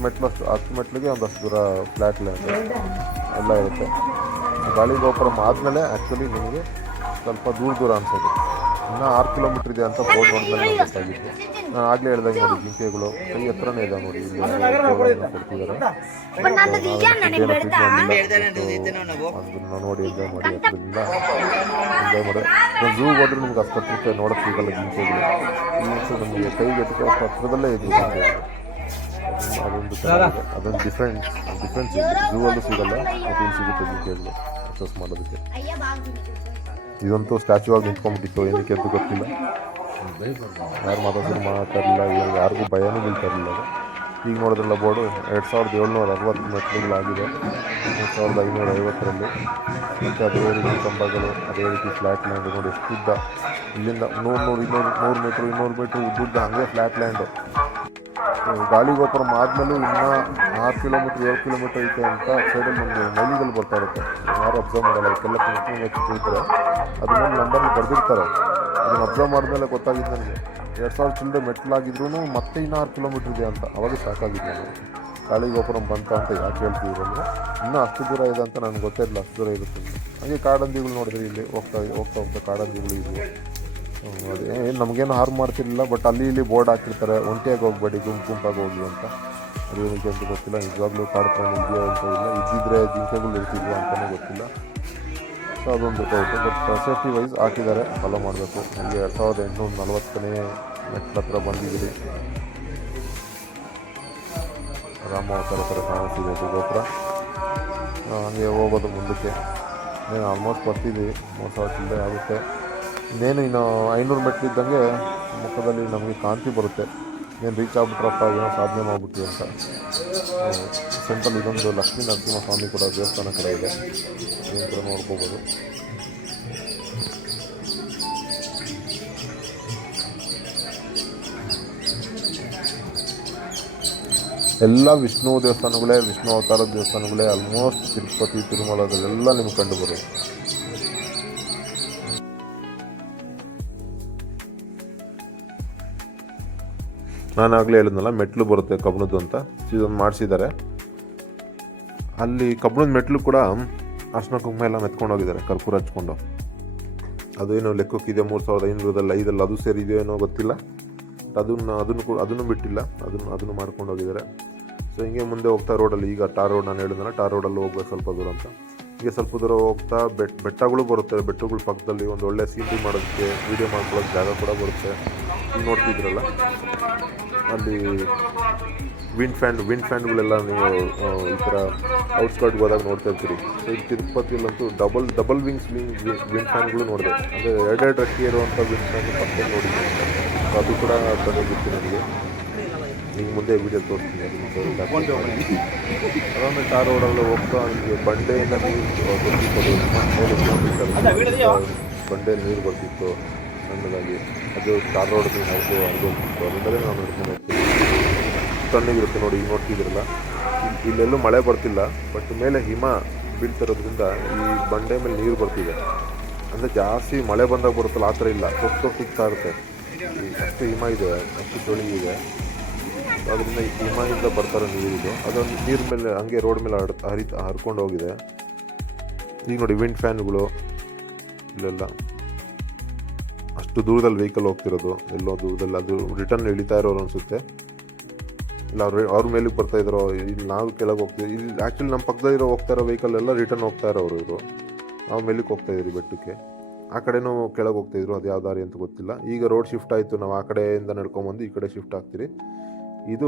ಮೆಟ್ಲಿಗೆ ಒಂದಷ್ಟು ದೂರ ಫ್ಲ್ಯಾಟ್ ಲ್ಯಾಂಡ್ ಎಲ್ಲ ಇರುತ್ತೆ. ಗಾಳಿ ಗೋಪುರಂ ಆದಮೇಲೆ ಆ್ಯಕ್ಚುಲಿ ನಿಮಗೆ ಸ್ವಲ್ಪ ದೂರ ಅನಿಸೋದು. ಇನ್ನೂ 6 ಕಿಲೋಮೀಟ್ರ್ ಇದೆ ಅಂತ ಬೋರ್ಡ್ ನೋಡಿದ್ಮೇಲೆ ನನಗೆ ಗೊತ್ತಾಗಿತ್ತು. ನಾನು ಆಗಲೇ ಹೇಳ್ದಂಗೆ ನೋಡಿ, ಜಿಂಕೆಗಳು ಕೈ ಹತ್ರನೇ ಇದೆ ನೋಡಿ, ಇಲ್ಲಿ ಕೊಡ್ತಿದ್ದಾರೆ. ಅದನ್ನು ನೋಡಿ ಎಂಜಾಯ್ ಮಾಡಿ. ಅದರಿಂದ ಎಂಜಾಯ್ ಮಾಡಿ ಝೂ ಹೋದ್ರೆ ನಿಮ್ಗೆ ಅಷ್ಟು ಹತ್ರಕ್ಕೆ ನೋಡೋಕ್ಕೆ ಸಿಗಲ್ಲ ಜಿಂಕೆಗಳು. ಈ ನಮಗೆ ಕೈಗೆ ಎಟ್ಟಕ್ಕೆ ಅಷ್ಟು ಹತ್ರದಲ್ಲೇ ಇದೆ ಜಿಂಕೆಗಳು. ಅದೊಂದು ಚೆನ್ನಾಗಿದೆ, ಅದೊಂದು ಡಿಫ್ರೆನ್ಸ್ ಇದೆ. ಝೂ ಅಲ್ಲೂ ಸಿಗಲ್ಲ, ಮತ್ತು ಇಲ್ಲಿ ಸಿಗುತ್ತೆ ಜಿಂಕೆಗಳು ಅಕ್ಸಸ್ ಮಾಡೋದಕ್ಕೆ. ಇದಂತೂ ಸ್ಟ್ಯಾಚು ಆಗಿ ನಿಂತ್ಕೊಂಡ್ಬಿಟ್ಟಿತ್ತು, ಏನಕ್ಕೆ ಅಂತ ಗೊತ್ತಿಲ್ಲ. ಯಾರು ಮಾತಾಡಲಿಲ್ಲ, ಯಾರಿಗೂ ಭಯನೂ ಬೀಳ್ತಾಯಿರಲಿಲ್ಲ ಅದು. ಈಗ ನೋಡಿದ್ರಲ್ಲ ಬೋರ್ಡು 2760 ಮೆಟ್ಲುಗಳಾಗಿದೆ 3550ರಲ್ಲಿ. ಮತ್ತು ಅದೇ ರೀತಿ ಕಂಬಗಳು, ಅದೇ ರೀತಿ ಫ್ಲ್ಯಾಟ್ ಲ್ಯಾಂಡು ನೋಡಿ ಎಷ್ಟುದ್ದ. ಇಲ್ಲಿಂದ 100 ಮೀಟ್ರ್ 200 ಮೀಟ್ರ್ ಉದ್ದುದ್ದ ಹಂಗೆ ಫ್ಲ್ಯಾಟ್ ಲ್ಯಾಂಡು. ಗಾಳಿ ಗೋಪುರಂ ಆದಮೇಲೂ ಇನ್ನೂ 6 ಕಿಲೋಮೀಟ್ರ್ 7 ಕಿಲೋಮೀಟ್ರ್ ಐತೆ ಅಂತ ಸೈಡಲ್ಲಿ ಒಂದು ನೈಲಿಗಳು ಬರ್ತಾ ಇರುತ್ತೆ. ಯಾರು ಅಬ್ಸರ್ವ್ ಮಾಡಲ್ಲ, ಅದಕ್ಕೆಲ್ಲ ಕುಂತ್ಕೊಂಡು ಅದನ್ನ ನಂಬರ್ನ ಬರೆದಿರ್ತಾರೆ. ಅದನ್ನು ಅಬ್ಸರ್ವ್ ಮಾಡಿದ್ಮೇಲೆ ಗೊತ್ತಾಗಿದ್ದು ನನಗೆ 2000 ಚಿಲ್ಲರೆ ಮೆಟ್ಲಾಗಿದ್ರೂ ಮತ್ತೆ ಇನ್ನೂ 6 ಕಿಲೋಮೀಟ್ರ್ ಇದೆ ಅಂತ. ಅವಾಗ ಸಾಕಾಗಿದ್ದು ನಾನು, ಗಾಳಿ ಗೋಪುರಂ ಬಂತ ಅಂತ ಯಾಕೆ ಹೇಳ್ತಿದ್ರು ಅಂದರೆ ಇನ್ನೂ ಅಷ್ಟು ದೂರ ಇದೆ ಅಂತ ನನಗೆ ಗೊತ್ತಿರಲಿಲ್ಲ, ಅಷ್ಟು ದೂರ ಇರುತ್ತೆ. ಹಾಗೆ ಕಾಡಂದಿಗಳು ನೋಡಿದ್ರಿ, ಇಲ್ಲಿ ಹೋಗ್ತಾ ಕಾಡಂದಿಗಳು ಇದ್ವು. ಅದೇ ನಮಗೇನು ಹಾರ್ಮ್ ಮಾಡ್ತಿರಲಿಲ್ಲ, ಬಟ್ ಅಲ್ಲಿ ಇಲ್ಲಿ ಬೋರ್ಡ್ ಹಾಕಿರ್ತಾರೆ, ಒಂಟಿಯಾಗಿ ಹೋಗಬೇಡಿ, ಗುಂಪಾಗಿ ಹೋಗಿ ಅಂತ. ಅದೇನಕ್ಕೆ ಅಂತ ಗೊತ್ತಿಲ್ಲ. ನಿಜವಾಗ್ಲೂ ಕಾಡು ಪ್ರಾಣಿ ಇದೆಯೋ ಅಂತ ಇಲ್ಲ, ಇದ್ದಿದ್ರೆ ಜಿಂಕೆಗಳು ಇರ್ತಿದ್ವು ಅಂತಲೇ ಗೊತ್ತಿಲ್ಲ. ಸೊ ಅದೊಂದು ಡೌಟು. ಬಟ್ ಸೇಫ್ಟಿ ವೈಸ್ ಹಾಕಿದ್ದಾರೆ, ಫಾಲೋ ಮಾಡಬೇಕು. ನಮಗೆ 2840ನೇ ಮೆಟ್ಲ ಹತ್ರ ಬಂದಿದ್ದೀರಿ. ರಾಮಾವತಾರ ಥರ ಕಾಣಿಸ್ತಿದೆ ಅದು ಗೋಪುರ. ಹಾಗೆ ಹೋಗೋದು ಮುಂದಕ್ಕೆ. ಇನ್ನೇನು ಆಲ್ಮೋಸ್ಟ್ ಬರ್ತಿದ್ದೀವಿ, 3000 ಚಿಲ್ಲರೆ ಆಗುತ್ತೆ. ಇನ್ನೇನು 500 ಮೆಟ್ಲಿದ್ದಂಗೆ ಮುಖದಲ್ಲಿ ನಮಗೆ ಕಾಂತಿ ಬರುತ್ತೆ, ಏನು ರೀಚ್ ಆಗ್ಬಿಟ್ರಪ್ಪ, ಏನೋ ಸಾಧನೆ ಮಾಡಿಬಿಟ್ವಿ ಅಂತ. ಸೆಂಟ್ರಲ್ ಇದೊಂದು ಲಕ್ಷ್ಮೀ ನರಸಿಂಹ ಸ್ವಾಮಿ ಕೂಡ ದೇವಸ್ಥಾನ ಕಡೆ ಇದೆ, ಇದನ್ನು ಕೂಡ ನೋಡ್ಕೋಬೋದು. ಎಲ್ಲ ವಿಷ್ಣು ದೇವಸ್ಥಾನಗಳೇ, ವಿಷ್ಣು ಅವತಾರದ ದೇವಸ್ಥಾನಗಳೇ. ಆಲ್ಮೋಸ್ಟ್ ತಿರುಪತಿ ತಿರುಮಲದಲ್ಲೆಲ್ಲ ನಿಮ್ಗೆ ಕಂಡು ಬರೋದು. ನಾನು ಆಗಲೇ ಹೇಳಿದ್ನಲ್ಲ ಮೆಟ್ಲು ಬರುತ್ತೆ ಕಬ್ಬಣದ್ದು ಅಂತ, ಇದೊಂದು ಮಾಡಿಸಿದ್ದಾರೆ. ಅಲ್ಲಿ ಕಬ್ಬಣದ ಮೆಟ್ಲು ಕೂಡ ಅರ್ಶಿನ ಕುಂಕುಮ ಎಲ್ಲ ಮೆತ್ಕೊಂಡು ಹೋಗಿದ್ದಾರೆ, ಕರ್ಪೂರ ಹಚ್ಕೊಂಡು. ಅದೇನೋ ಲೆಕ್ಕಕ್ಕಿದೆ 3500ದಲ್ಲಿ 5 ಅದು ಸೇರಿದೆಯೋ ಏನೋ ಗೊತ್ತಿಲ್ಲ. ಅದನ್ನು ಬಿಟ್ಟಿಲ್ಲ, ಅದನ್ನು ಮಾಡ್ಕೊಂಡು ಹೋಗಿದ್ದಾರೆ. ಸೊ ಹಿಂಗೆ ಮುಂದೆ ಹೋಗ್ತಾ ರೋಡಲ್ಲಿ, ಈಗ ಟಾರ್ ರೋಡ್ ನಾನು ಹೇಳಿದ್ನಲ್ಲ, ಟಾರ್ ರೋಡಲ್ಲಿ ಹೋಗ್ಬೇಕು ಸ್ವಲ್ಪ ದೂರ ಅಂತ. ಹೀಗೆ ಸ್ವಲ್ಪ ದೂರ ಹೋಗ್ತಾ ಬೆಟ್ಟಗಳು ಬರುತ್ತೆ. ಬೆಟ್ಟಗಳ ಪಕ್ಕದಲ್ಲಿ ಒಂದು ಒಳ್ಳೆ ಸೀನ್ರಿ ಮಾಡೋದಕ್ಕೆ, ವೀಡಿಯೋ ಮಾಡ್ಕೊಳ್ಳೋಕೆ ಜಾಗ ಕೂಡ ಬರುತ್ತೆ. ಈಗ ನೋಡ್ತಿದ್ರಲ್ಲ ಅಲ್ಲಿ ವಿಂಡ್ ಫ್ಯಾನ್ಗಳೆಲ್ಲ ನೀವು ಈ ಥರ ಔಟ್ಸ್ಕರ್ಟ್ಗೆ ಹೋದಾಗ ನೋಡ್ತಾ ಇರ್ತೀರಿ. ಸೊ ಈ ತಿರುಪತಿಯಲ್ಲಂತೂ ಡಬಲ್ ವಿಂಡ್ ಫ್ಯಾನ್ಗಳು ನೋಡಿದೆ. ಅಂದರೆ 2 ರೆಕ್ಕೆ ಇರುವಂಥ ವಿಂಡ್ ಫ್ಯಾನ್ ಪಕ್ಕ ನೋಡಿದ್ದೀನಿ. ಸೊ ಅದು ಕೂಡ ಬಂದಿತ್ತು ನನಗೆ. ಈಗ ಮುಂದೆ ವೀಡಿಯೋ ತೋರಿಸ್ತೀನಿ, ಅದನ್ನು ಅದಾದಮೇಲೆ ಟಾರ್ ರೋಡಲ್ಲಿ ಹೋಗ್ತಾ ನನಗೆ ಬಂಡೆಯಿಂದ ನೀರು ಬಂಡೆಯಲ್ಲಿ ನೀರು ಬರ್ತಿತ್ತು. ಸಣ್ಣದಾಗಿ. ಅದು ಟಾರ್ ರೋಡ್ ಹರಿದು ಅದರಿಂದಲೇ ನಾವು ನಡ್ಕೊಂಡು ಹೋಗ್ತೀವಿ. ತಣ್ಣಗಿರುತ್ತೆ ನೋಡಿ, ಈಗ ನೋಡ್ತಿದ್ದೀರಲ್ಲ, ಇಲ್ಲೆಲ್ಲೂ ಮಳೆ ಬರ್ತಿಲ್ಲ, ಬಟ್ ಮೇಲೆ ಹಿಮ ಬೀಳ್ತಿರೋದ್ರಿಂದ ಈ ಬಂಡೆ ಮೇಲೆ ನೀರು ಬರ್ತಿದೆ. ಅಂದರೆ ಜಾಸ್ತಿ ಮಳೆ ಬಂದಾಗ ಬರುತ್ತಲ್ಲ ಆ ಥರ ಇಲ್ಲ, ತೊಟ್ಟು ಸಿಗ್ತಾ ಇರುತ್ತೆ. ಅಷ್ಟು ಹಿಮ ಇದೆ, ಅಷ್ಟು ಚಳಿ ಇದೆ. ಅದರಿಂದ ಈ ಹಿಮದಿಂದ ಬರ್ತಾರೋ ನೀರಿದು, ಅದೊಂದು ನೀರ ಮೇಲೆ ಹಂಗೆ ರೋಡ್ ಮೇಲೆ ಹರ್ಕೊಂಡು ಹೋಗಿದೆ. ಈಗ ನೋಡಿ ವಿಂಡ್ ಫ್ಯಾನ್ಗಳು ಇಲ್ಲೆಲ್ಲ ಅಷ್ಟು ದೂರದಲ್ಲಿ ವೆಹಿಕಲ್ ಹೋಗ್ತಿರೋದು, ಎಲ್ಲೋ ದೂರದಲ್ಲಿ. ಅದು ರಿಟರ್ನ್ ಇಳಿತಾ ಇರೋರು ಅನಿಸುತ್ತೆ, ಇಲ್ಲ ಅವ್ರ ಮೇಲಕ್ಕೆ ಬರ್ತಾ ಇದ್ದಾರೋ, ಇಲ್ಲಿ ನಾವು ಕೆಳಗೆ ಹೋಗ್ತೀವಿ. ಇಲ್ಲಿ ಆ್ಯಕ್ಚುಲಿ ನಮ್ಮ ಪಕ್ಕದಲ್ಲಿರೋ ಹೋಗ್ತಾ ಇರೋ ವೆಹಿಕಲ್ ಎಲ್ಲ ರಿಟರ್ನ್ ಹೋಗ್ತಾ ಇರೋರು ಇವರು. ನಾವು ಮೇಲಕ್ಕೆ ಹೋಗ್ತಾ ಇದ್ದೀರಿ ಬೆಟ್ಟಕ್ಕೆ, ಆ ಕಡೆನೂ ಕೆಳಗೆ ಹೋಗ್ತಾಯಿದ್ರು, ಅದು ಯಾವ ದಾರಿ ಅಂತ ಗೊತ್ತಿಲ್ಲ. ಈಗ ರೋಡ್ ಶಿಫ್ಟ್ ಆಯಿತು, ನಾವು ಆ ಕಡೆಯಿಂದ ನಡ್ಕೊಂಬಂದು ಈ ಕಡೆ ಶಿಫ್ಟ್ ಆಗ್ತೀರಿ. ಇದು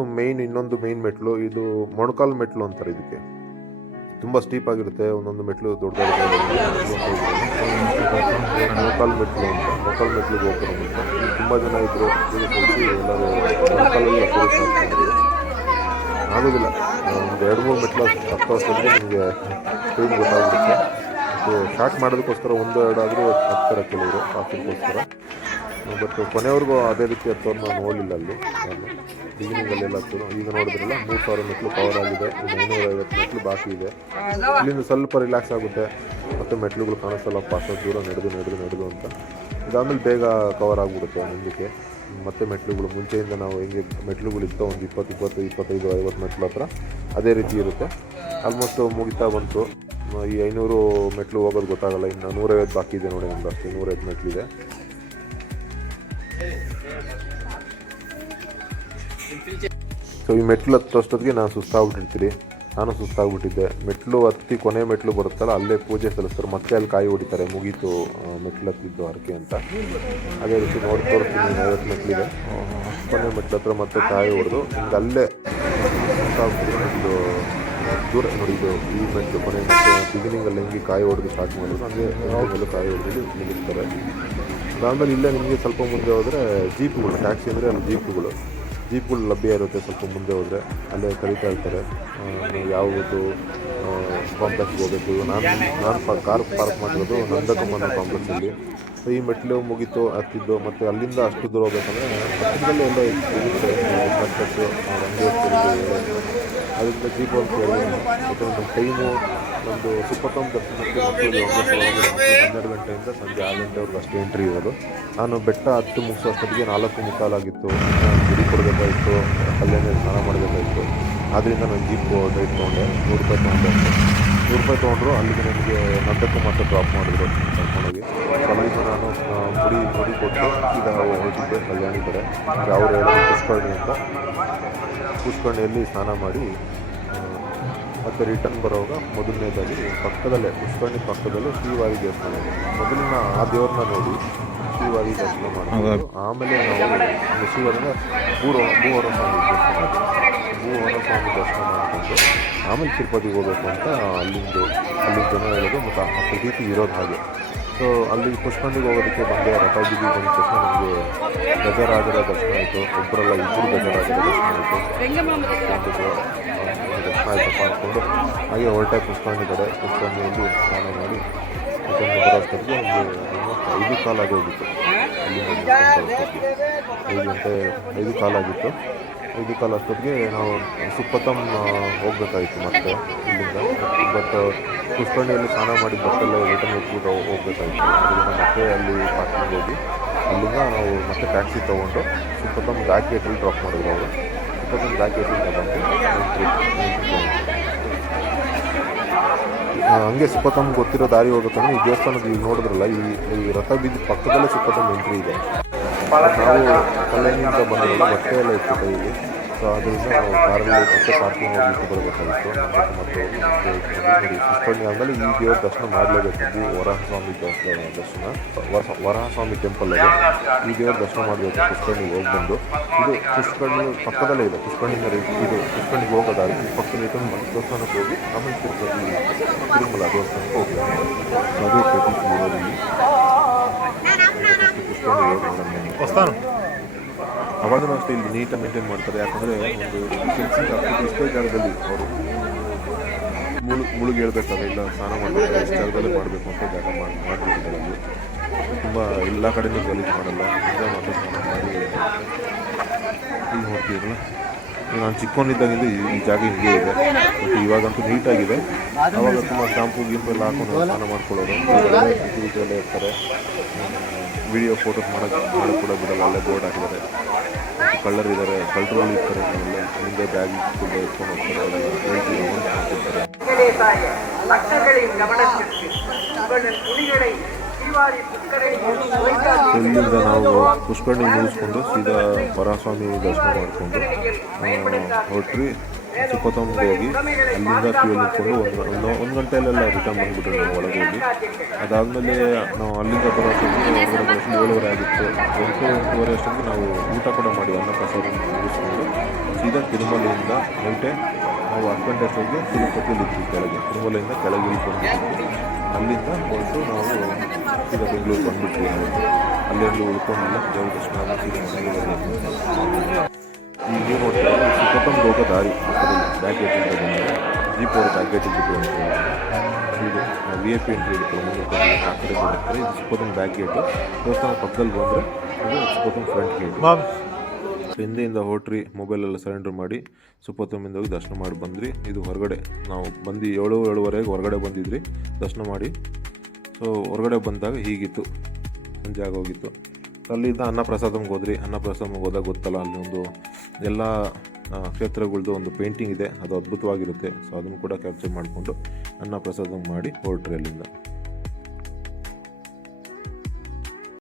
ಇನ್ನೊಂದು ಮೇಯ್ನ್ ಮೆಟ್ಲು, ಇದು ಮೊಣಕಾಲು ಮೆಟ್ಲು ಅಂತಾರೆ ಇದಕ್ಕೆ. ತುಂಬ ಸ್ಟೀಪ್ ಆಗಿರುತ್ತೆ, ಒಂದೊಂದು ಮೆಟ್ಲು ದೊಡ್ಡದಾಗಿ ಮೊಣಕಾಲು ಮೆಟ್ಲು ಅಂತ. ಮೊಣಕಾಲು ಮೆಟ್ಲಿಗೆ ಹೋಗ್ತಾರೆ ಅಂತ ತುಂಬ ಜನ ಇದ್ದರು, ಕಳಿಸಿ ಎಲ್ಲರೂ ಮೊಣಕಾಲೆಲ್ಲ ಆಗೋದಿಲ್ಲ. ಒಂದು 2-3 ಮೆಟ್ಲು ಹತ್ತೋಷ್ಟೊಂದಿಗೆ ನಿಮಗೆ ಟೈಮ್ ಗೊತ್ತಾಗ್ಬಿಡುತ್ತೆ. ಸ್ಟಾರ್ಟ್ ಮಾಡೋದಕ್ಕೋಸ್ಕರ 1-2 ಆದರೂ ಹತ್ತಾರೆ ಕೆಲವರು ಕಾಫಿಗೋಸ್ಕರ. ಬಟ್ ಕೊನೆಯವ್ರಿಗೂ ಅದೇ ರೀತಿ ಹತ್ತೋರು ನಾವು ನೋಡಲಿಲ್ಲ ಅಲ್ಲಿ. ನಾನು ಬಿಗಿನಿಂಗಲ್ಲೆಲ್ಲ ಹತ್ತೋರು. ಈಗ ನೋಡಿದ್ರಲ್ಲ 3000 ಮೆಟ್ಲು ಕವರ್ ಆಗಿದೆ, ಇನ್ನು 550 ಮೆಟ್ಲು ಬಾಕಿ ಇದೆ. ಇಲ್ಲಿಂದ ಸ್ವಲ್ಪ ರಿಲ್ಯಾಕ್ಸ್ ಆಗುತ್ತೆ, ಮತ್ತು ಮೆಟ್ಲುಗಳು ಕಾಣಿಸಲ್ಲಪ್ಪ ಅಷ್ಟೊಂದು ದೂರ ನಡೆದು ಅಂತ. ಇದಾದಮೇಲೆ ಬೇಗ ಕವರ್ ಆಗಿಬಿಡುತ್ತೆ ಮುಂದಕ್ಕೆ. ಮತ್ತು ಮೆಟ್ಲುಗಳು ಮುಂಚೆಯಿಂದ ನಾವು ಹೆಂಗೆ ಮೆಟ್ಲುಗಳಿತ್ತು ಒಂದು 20, 25, 50 ಮೆಟ್ಲು ಹತ್ರ ಅದೇ ರೀತಿ ಇರುತ್ತೆ. ಆಲ್ಮೋಸ್ಟ್ ಮುಗಿತಾ ಬಂತು. ಈ 500 ಮೆಟ್ಲು ಹೋಗೋದು ಗೊತ್ತಾಗಲ್ಲ, ಇನ್ನು 150 ಬಾಕಿ ಇದೆ ನೋಡಿ. ನಮ್ದು ಅಷ್ಟೇ 150 ಮೆಟ್ಲಿದೆ. ಸೊ ಈ ಮೆಟ್ಲು ಹತ್ತೋಷ್ಟೊತ್ತಿಗೆ ನಾನು ಸುಸ್ತಾಗ್ಬಿಟ್ಟಿರ್ತೀರಿ. ನಾನು ಸುಸ್ತಾಗ್ಬಿಟ್ಟಿದ್ದೆ. ಮೆಟ್ಲು ಹತ್ತಿ ಕೊನೆ ಮೆಟ್ಲು ಬರುತ್ತಲ್ಲ, ಅಲ್ಲೇ ಪೂಜೆ ಸಲ್ಲಿಸ್ತಾರೆ, ಮತ್ತೆ ಅಲ್ಲಿ ಕಾಯಿ ಹೊಡಿತಾರೆ, ಮುಗೀತು ಮೆಟ್ಲು ಹತ್ತಿದ್ದು ಹರಕೆ ಅಂತ. ಅದೇ ರೀತಿ ನೋಡಿ ತೋರಿಸ್ತೀನಿ, 50 ಮೆಟ್ಲಿದೆ. ಕೊನೆ ಮೆಟ್ಲು ಹತ್ರ ಮತ್ತೆ ಕಾಯಿ ಹೊಡೆದು ಹಿಂಗೆ ಅಲ್ಲೇ ಸುಸ್ತಾಗ್ಬಿಟ್ಟು ದೂರ ನೋಡಿ. ಇದು ಈ ಮೆಟ್ಲು ಕೊನೆ ಮೆಟ್ಲು ಬಿಗಿನಿಂಗಲ್ಲಿ ಹೆಂಗೆ ಕಾಯಿ ಹೊಡೆದು ಸ್ಟಾರ್ಟ್ ಮಾಡಿದ್ರು ಹಂಗೆ ಎಲ್ಲೂ ಕಾಯಿ ಹೊಡೆದು ನಿಲ್ಲಿಸ್ತಾರೆ. ಅದಾದಮೇಲೆ ಇಲ್ಲೇ ನಿಮಗೆ ಸ್ವಲ್ಪ ಮುಂದೆ ಹೋದರೆ ಜೀಪ್ಗಳು, ಟ್ಯಾಕ್ಸಿ ಅಂದರೆ ಅಲ್ಲಿ ಜೀಪ್ಗಳು ಲಭ್ಯ ಇರುತ್ತೆ. ಸ್ವಲ್ಪ ಮುಂದೆ ಹೋದರೆ ಅಲ್ಲೇ ಕರೀತಾ ಇರ್ತಾರೆ, ಯಾವುದು ಕಾಂಪ್ಲೆಕ್ಸ್ಗೆ ಹೋಗಬೇಕು. ನಾನು ಕಾರ್ ಪಾರ್ಕ್ ಮಾಡಿರೋದು ನಂದಕಮ್ಮನ ಕಾಂಪ್ಲೆಕ್ಸಲ್ಲಿ. ಈ ಮೆಟ್ಲು ಮುಗೀತು ಹತ್ತಿದ್ದು, ಮತ್ತು ಅಲ್ಲಿಂದ ಅಷ್ಟು ದೂರ ಹೋಗ್ಬೇಕಂದ್ರೆ ಹತ್ತಿರದಲ್ಲೇ ಎಲ್ಲ ಇರುತ್ತೆ ಕಟ್ಟಟ್ಟು ರಂಗಿ. ಅದರಿಂದ ಜೀಪ್ ಅಂತ ಹೇಳಿ, ಯಾಕಂದರೆ ನಮ್ಮ ಟೈಮು ನಮ್ಮದು ಸುಪ್ಪತ್ತೊಂದು ದರ್ಶನಕ್ಕೆ ಮಕ್ಕಳಿಗೆ 12 ಗಂಟೆಯಿಂದ ಸಂಜೆ 6 ಗಂಟೆವರೆಗೂ ಅಷ್ಟೇ ಎಂಟ್ರಿ ಇರೋದು. ನಾನು ಬೆಟ್ಟ ಹತ್ತು ಮುಗಿಸೋ ಅಷ್ಟೊತ್ತಿಗೆ 4:45 ಆಗಿತ್ತು. ಗುಡಿ ಕೊಡಬೇಕಾಯಿತು, ಅಲ್ಲೇನೇ ಸ್ನಾನ ಮಾಡಬೇಕಾಯಿತು. ಆದ್ದರಿಂದ ನಾನು ಜೀಪ್ ರೈಟ್ ತೊಗೊಂಡೆ. 100 ರೂಪಾಯಿ ತೊಗೊಂಡೆ. 100 ರೂಪಾಯಿ ತೊಗೊಂಡ್ರು. ಅಲ್ಲಿಗೆ ನನಗೆ ನಂದಕ್ಕೂ ಮಾತ್ರ ಡ್ರಾಪ್ ಮಾಡಿದ್ರು ಕರ್ಕೊಂಡೋಗಿ. ಅಲ್ಲಿಂದ ನಾನು ಗುಡಿ ಕೊಟ್ಟು ಈಗ ಹೊರಟಿದ್ದೆ ಕಲ್ಯಾಣಿ ಕಡೆ. ಅವ್ರು ಹೇಳೋದು ಪುಷ್ಕರಣಿ ಅಂತ. ಪುಷ್ಕರಣಿಯಲ್ಲಿ ಸ್ನಾನ ಮಾಡಿ ಮತ್ತು ರಿಟರ್ನ್ ಬರೋವಾಗ ಮೊದಲನೇದಾಗಿ ಪಕ್ಕದಲ್ಲೇ ಪುಷ್ಕರಣಿ ಪಕ್ಕದಲ್ಲೇ ಶ್ರೀವಾರಿ ದೇವಸ್ಥಾನ ಇದೆ. ಮೊದಲಿನ ಆ ದೇವ್ರನ್ನ ನೋಡಿ ಶ್ರೀವಾರಿ ದರ್ಶನ ಮಾಡ್ಬೋದು. ಆಮೇಲೆ ನಾವು ಶ್ರೀವಾರಿನ ಭೂವರ ಸ್ವಾಮಿ ದರ್ಶನ ಮಾಡಿಕೊಂಡು ಆಮೇಲೆ ತಿರುಪತಿಗೆ ಹೋಗಬೇಕು ಅಂತ ಅಲ್ಲಿಂದ ಜನ ಹೇಳೋದು, ಮತ್ತು ಆ ಪ್ರತೀತಿ ಇರೋದು ಹಾಗೆ. ಸೊ ಅಲ್ಲಿ ಪುಷ್ಕರಣಿಗೆ ಹೋಗೋದಕ್ಕೆ ಬಂದೆ. ರಥ ಬೀದಿ ಬಂದ ತಕ್ಷಣ ನಮಗೆ ಗಜರಾಜರ ದರ್ಶನ ಆಯಿತು. ಒಬ್ಬರಲ್ಲ 2 ಗಜರಾಜರ ದರ್ಶನ ಆಯಿತಪ್ಪ ಅಂದ್ಕೊಂಡು ಹಾಗೆ ಹೊರಟೆ ಪುಷ್ಕರಣಿ ಕಡೆ. ಪುಷ್ಕರಣಿಯಲ್ಲಿ ಸ್ನಾನ ಮಾಡಿ ರಿಟರ್ನ್ ಬರೋಷ್ಟೊತ್ತಿಗೆ ಒಂದು 5 ಕಾಲ ಆಗೋಗಿತ್ತು. ಅಲ್ಲಿಂದ 5 ಕಾಲ ಆಗಿತ್ತು. 5 ಕಾಲ ಅಷ್ಟೊತ್ತಿಗೆ ನಾವು ಸುಪ್ಪತ್ತಂ ಹೋಗ್ಬೇಕಾಯಿತು ಮತ್ತೆ ಇಲ್ಲಿಂದ. ಬಟ್ ಪುಷ್ಕರಣಿಯಲ್ಲಿ ಸ್ನಾನ ಮಾಡಿ ಬಸ್ಸೆಲ್ಲ ರಿಟರ್ನ್ ಎತ್ಬಿಟ್ಟು ಹೋಗ್ಬೇಕಾಯಿತು. ಅದರಿಂದ ಮತ್ತೆ ಅಲ್ಲಿ ಪಾರ್ಕಿಂಗ್ ಹೋಗಿ ಅಲ್ಲಿಂದ ನಾವು ಮತ್ತೆ ಟ್ಯಾಕ್ಸಿ ತೊಗೊಂಡು ಸುಪ್ಪತ್ತಂ ಬ್ಯಾಕ್ ಗೇಟಲ್ಲಿ ಡ್ರಾಪ್ ಮಾಡಿದ್ರು ಅವರು. ಸುಪ್ಪತ್ತಂ ಬ್ಯಾಕ್ ಗೇಟಲ್ಲಿ ಬಂದು ಹಂಗೆ ಸುಪ್ಪತ್ತಂ ಗೊತ್ತಿರೋ ದಾರಿ ಹೋಗ್ಬೇಕಂದ್ರೆ ಈ ದೇವಸ್ಥಾನದ ಈಗ ನೋಡಿದ್ರಲ್ಲ, ಈ ರಥ ಬೀದಿ ಪಕ್ಕದಲ್ಲೇ ಸುಪ್ಪತ್ತಂ ಎಂಟ್ರಿ ಇದೆ. ನಾವು ಕಲ್ಯಾಣಿಯಿಂದ ಬಂದಿರಲ್ಲ, ಬಟ್ಟೆ ಎಲ್ಲ ಇತ್ತು ಕೈಯಲ್ಲಿ. ಸೊ ಅದರಿಂದ ನಾವು ಕಾರಲ್ಲಿ ಮತ್ತೆ ಪಾರ್ಕಿಂಗ್ ಹೋಗಿ ಇಟ್ಟು ಬರಬೇಕಾಗಿತ್ತು. ಮತ್ತು ನೋಡಿ ಪುಷ್ಕರಣಿ ಆದಮೇಲೆ ಈ ದೇವ್ರ ದರ್ಶನ ಮಾಡಲೇಬೇಕು. ವರಹಸ್ವಾಮಿ ದರ್ಶನ, ವರಹಸ್ವಾಮಿ ಟೆಂಪಲ್ ಅದು. ಈ ದೇವ್ರ ದರ್ಶನ ಮಾಡಬೇಕು ಪುಷ್ಕರಣಿಗೆ ಹೋಗಿ ಬಂದು. ಇದು ಪುಷ್ಕರಣಿ ಪಕ್ಕದಲ್ಲೇ ಇದೆ. ಪುಷ್ಕರಣಿಯಿಂದ ಇದು ಪುಷ್ಕರಣಿಗೆ ಹೋಗೋದಾಗಿ ಈ ಪಕ್ಕದಲ್ಲಿ ದೇವಸ್ಥಾನಕ್ಕೆ ಹೋಗಿ ಆಮೇಲೆ ತಿರುಮಲ ದೇವಸ್ಥಾನಕ್ಕೆ ಹೋಗಬೇಕು. ಅದೇ ಪ್ರತೀತಿ ಇರೋದಿಲ್ಲಿ. ಪುಷ್ಕರಣಿಗೆ ಹೋಗಿ ಅವಾಗಲೂ ಅಷ್ಟೇ ಇಲ್ಲಿ ನೀಟಾಗಿ ಮೇಂಟೈನ್ ಮಾಡ್ತಾರೆ. ಯಾಕಂದರೆ ಒಂದು ಫೆನ್ಸಿಂಗ್ ಆಗ್ತದೆ. ಇಷ್ಟೇ ಜಾಗದಲ್ಲಿ ಅವರು ಮುಳುಗಿ ಹೇಳ್ಬೇಕಾದ್ರೆ ಇಲ್ಲ ಸ್ನಾನ ಮಾಡಬೇಕು, ಇಷ್ಟು ಜಾಗದಲ್ಲೇ ಮಾಡಬೇಕು ಅಂತ ಜಾಗ ಮಾಡಿಬಿಟ್ಟಿದ್ದಾರೆ ಅಲ್ಲಿ. ತುಂಬ ಎಲ್ಲ ಕಡೆಯೂ ಗಲೀಜು ಮಾಡಲ್ಲ, ನಿಜ ಮಾತ್ರ ಸ್ನಾನ ಮಾಡಿ ಇಲ್ಲಿ ಹೋಗ್ತಿರಲ್ಲ. ನಾನು ಚಿಕ್ಕವನಿದ್ದಾಗಿಂದ ಈ ಜಾಗ ಹಿಂಗೆ ಇದೆ, ಬಟ್ ಇವಾಗಂತೂ ನೀಟಾಗಿದೆ. ಆವಾಗ ತುಂಬ ಶಾಂಪು ಗಿಂಪು ಎಲ್ಲ ಹಾಕೊಂಡು ಸ್ನಾನ ಮಾಡ್ಕೊಳ್ಳೋರು ಸೆಕ್ಯೂರಿಟಿ ಎಲ್ಲ ಇರ್ತಾರೆ. ವಿಡಿಯೋ ಫೋಟೋಸ್ ಮಾಡೋಕ್ಕೆ ಕೂಡ ಬಿಡಲ್ಲ, ಅಲ್ಲೇ ಬೋರ್ಡ್ ಹಾಕಿದ್ದಾರೆ. ಕಳ್ಳರು ಇದ್ದಾರೆ, ಕಳ್ಳರುಗಳು ಇರ್ತಾರೆ, ಅಲ್ಲೇ ಮುಂದೆ ಬ್ಯಾಗ್ ಇಟ್ಕೊಂಡು ಎತ್ಕೊಂಡು ಹೋಗ್ತಾರೆ, ಅವರೆಲ್ಲ ಹೇಳ್ತೀವಿ ಅಮೌಂಟ್ ಹಾಕ್ತಿರ್ತಾರೆ. ಇಲ್ಲಿಂದ ನಾವು ಪುಷ್ಕರಣಿ ಮುಗಿಸ್ಕೊಂಡು ಸೀದಾ ವರಸ್ವಾಮಿ ದರ್ಶನ ಮಾಡಿಕೊಂಡು ಹೊರಟ್ರಿ ಸುಪ್ಪತ್ತಮ್ಮಗೆ ಹೋಗಿ ಅಲ್ಲಿಂದ ಕ್ಯೂ ನಿಂತ್ಕೊಂಡು ಒಂದು ಗಂಟೆಯಲ್ಲೆಲ್ಲ ರಿಟರ್ನ್ ಬಂದುಬಿಟ್ರು ನಾವು ಒಳಗೆ ಹೋಗಿ. ಅದಾದಮೇಲೆ ನಾವು ಅಲ್ಲಿಂದ ಬರೋಷ್ಟೊತ್ತಿಗೆ 7:30 ಆಗಿತ್ತು. 8:30 ಅಷ್ಟೊತ್ತಿಗೆ ನಾವು ಊಟ ಕೂಡ ಮಾಡಿ ಅನ್ನಪ್ರಸಾದ ಮುಗಿಸ್ಕೊಂಡು ಸೀದಾ ತಿರುಮಲೆಯಿಂದ ನೈಟೇ ನಾವು 10 ಗಂಟೆ ಅಷ್ಟೊತ್ತಿಗೆ ತಿರುಪತಿಯಲ್ಲಿ ಇದ್ವಿ. ಕೆಳಗೆ ತಿರುಮಲೆಯಿಂದ ಕೆಳಗೆ ಇಳ್ಕೊಂಡು ಅಲ್ಲಿಂದ ಹೊರಟು ನಾವು ಸೀದಾ ಬೆಂಗಳೂರು ಬಂದುಬಿಟ್ವಿ. ಅಲ್ಲೆಲ್ಲೂ ಉಳ್ಕೊಂಡಿಲ್ಲ, ದೇವ್ರ ದರ್ಶನ ಸೀದಾ ಮನೆಗೆ ಬರಬೇಕು. ಈಗ ನೀವು ನೋಡ್ತಾ ಸುಪ್ಪತ್ತಮ್ಗೆ ಹೋಗೋ ದಾರಿ ಬ್ಯಾಕ್ ಗೇಟಿಂದ ಬಂದರೆ ಜೀಪ್ ಅವರು ಬ್ಯಾಕ್ ಗೇಟಿಗೆ ಬಿಟ್ಟು ಅಂತ ಇದು VIP ಎಂಟ್ರಿ ಇರುತ್ತೆ. ಆ ಕಡೆ ಬರ್ತಾರೆ. ಇದು ಸುಪ್ಪತ್ತಮ್ ಬ್ಯಾಕ್ ಗೇಟು. ದೇವಸ್ಥಾನ ಪಕ್ಕದಲ್ಲಿ ಬಂದರೆ ಇದು ಸುಪ್ಪತ್ತಮ್ ಫ್ರಂಟ್ ಗೇಟ್. ಹಿಂದೆಯಿಂದ ಹೊರಟ್ರಿ, ಮೊಬೈಲೆಲ್ಲ ಸರೆಂಡರ್ ಮಾಡಿ ಸುಪ್ಪತ್ತಮ್ಮಿಂದ ಹೋಗಿ ದರ್ಶನ ಮಾಡಿ ಬಂದ್ರಿ. ಇದು ಹೊರಗಡೆ ನಾವು ಬಂದು 7:30 ಹೊರಗಡೆ ಬಂದಿದ್ರಿ ದರ್ಶನ ಮಾಡಿ. ಸೊ ಹೊರಗಡೆ ಬಂದಾಗ ಹೀಗಿತ್ತು, ಸಂಜೆ ಆಗೋಗಿತ್ತು. ಅಲ್ಲಿಂದ ಅನ್ನಪ್ರಸಾದಮ್ಗೆ ಹೋದ್ರಿ. ಅನ್ನಪ್ರಸಾದಮ್ಗೆ ಹೋದಾಗ ಗೊತ್ತಲ್ಲ, ಅಲ್ಲಿ ಒಂದು ಎಲ್ಲ ಕ್ಷೇತ್ರಗಳದ್ದು ಒಂದು ಪೇಂಟಿಂಗ್ ಇದೆ, ಅದು ಅದ್ಭುತವಾಗಿರುತ್ತೆ. ಸೊ ಅದನ್ನು ಕೂಡ ಕ್ಯಾಪ್ಚರ್ ಮಾಡಿಕೊಂಡು ಅನ್ನಪ್ರಸಾದಮ್ ಮಾಡಿ ಹೊರಟ್ರಿ ಅಲ್ಲಿಂದ.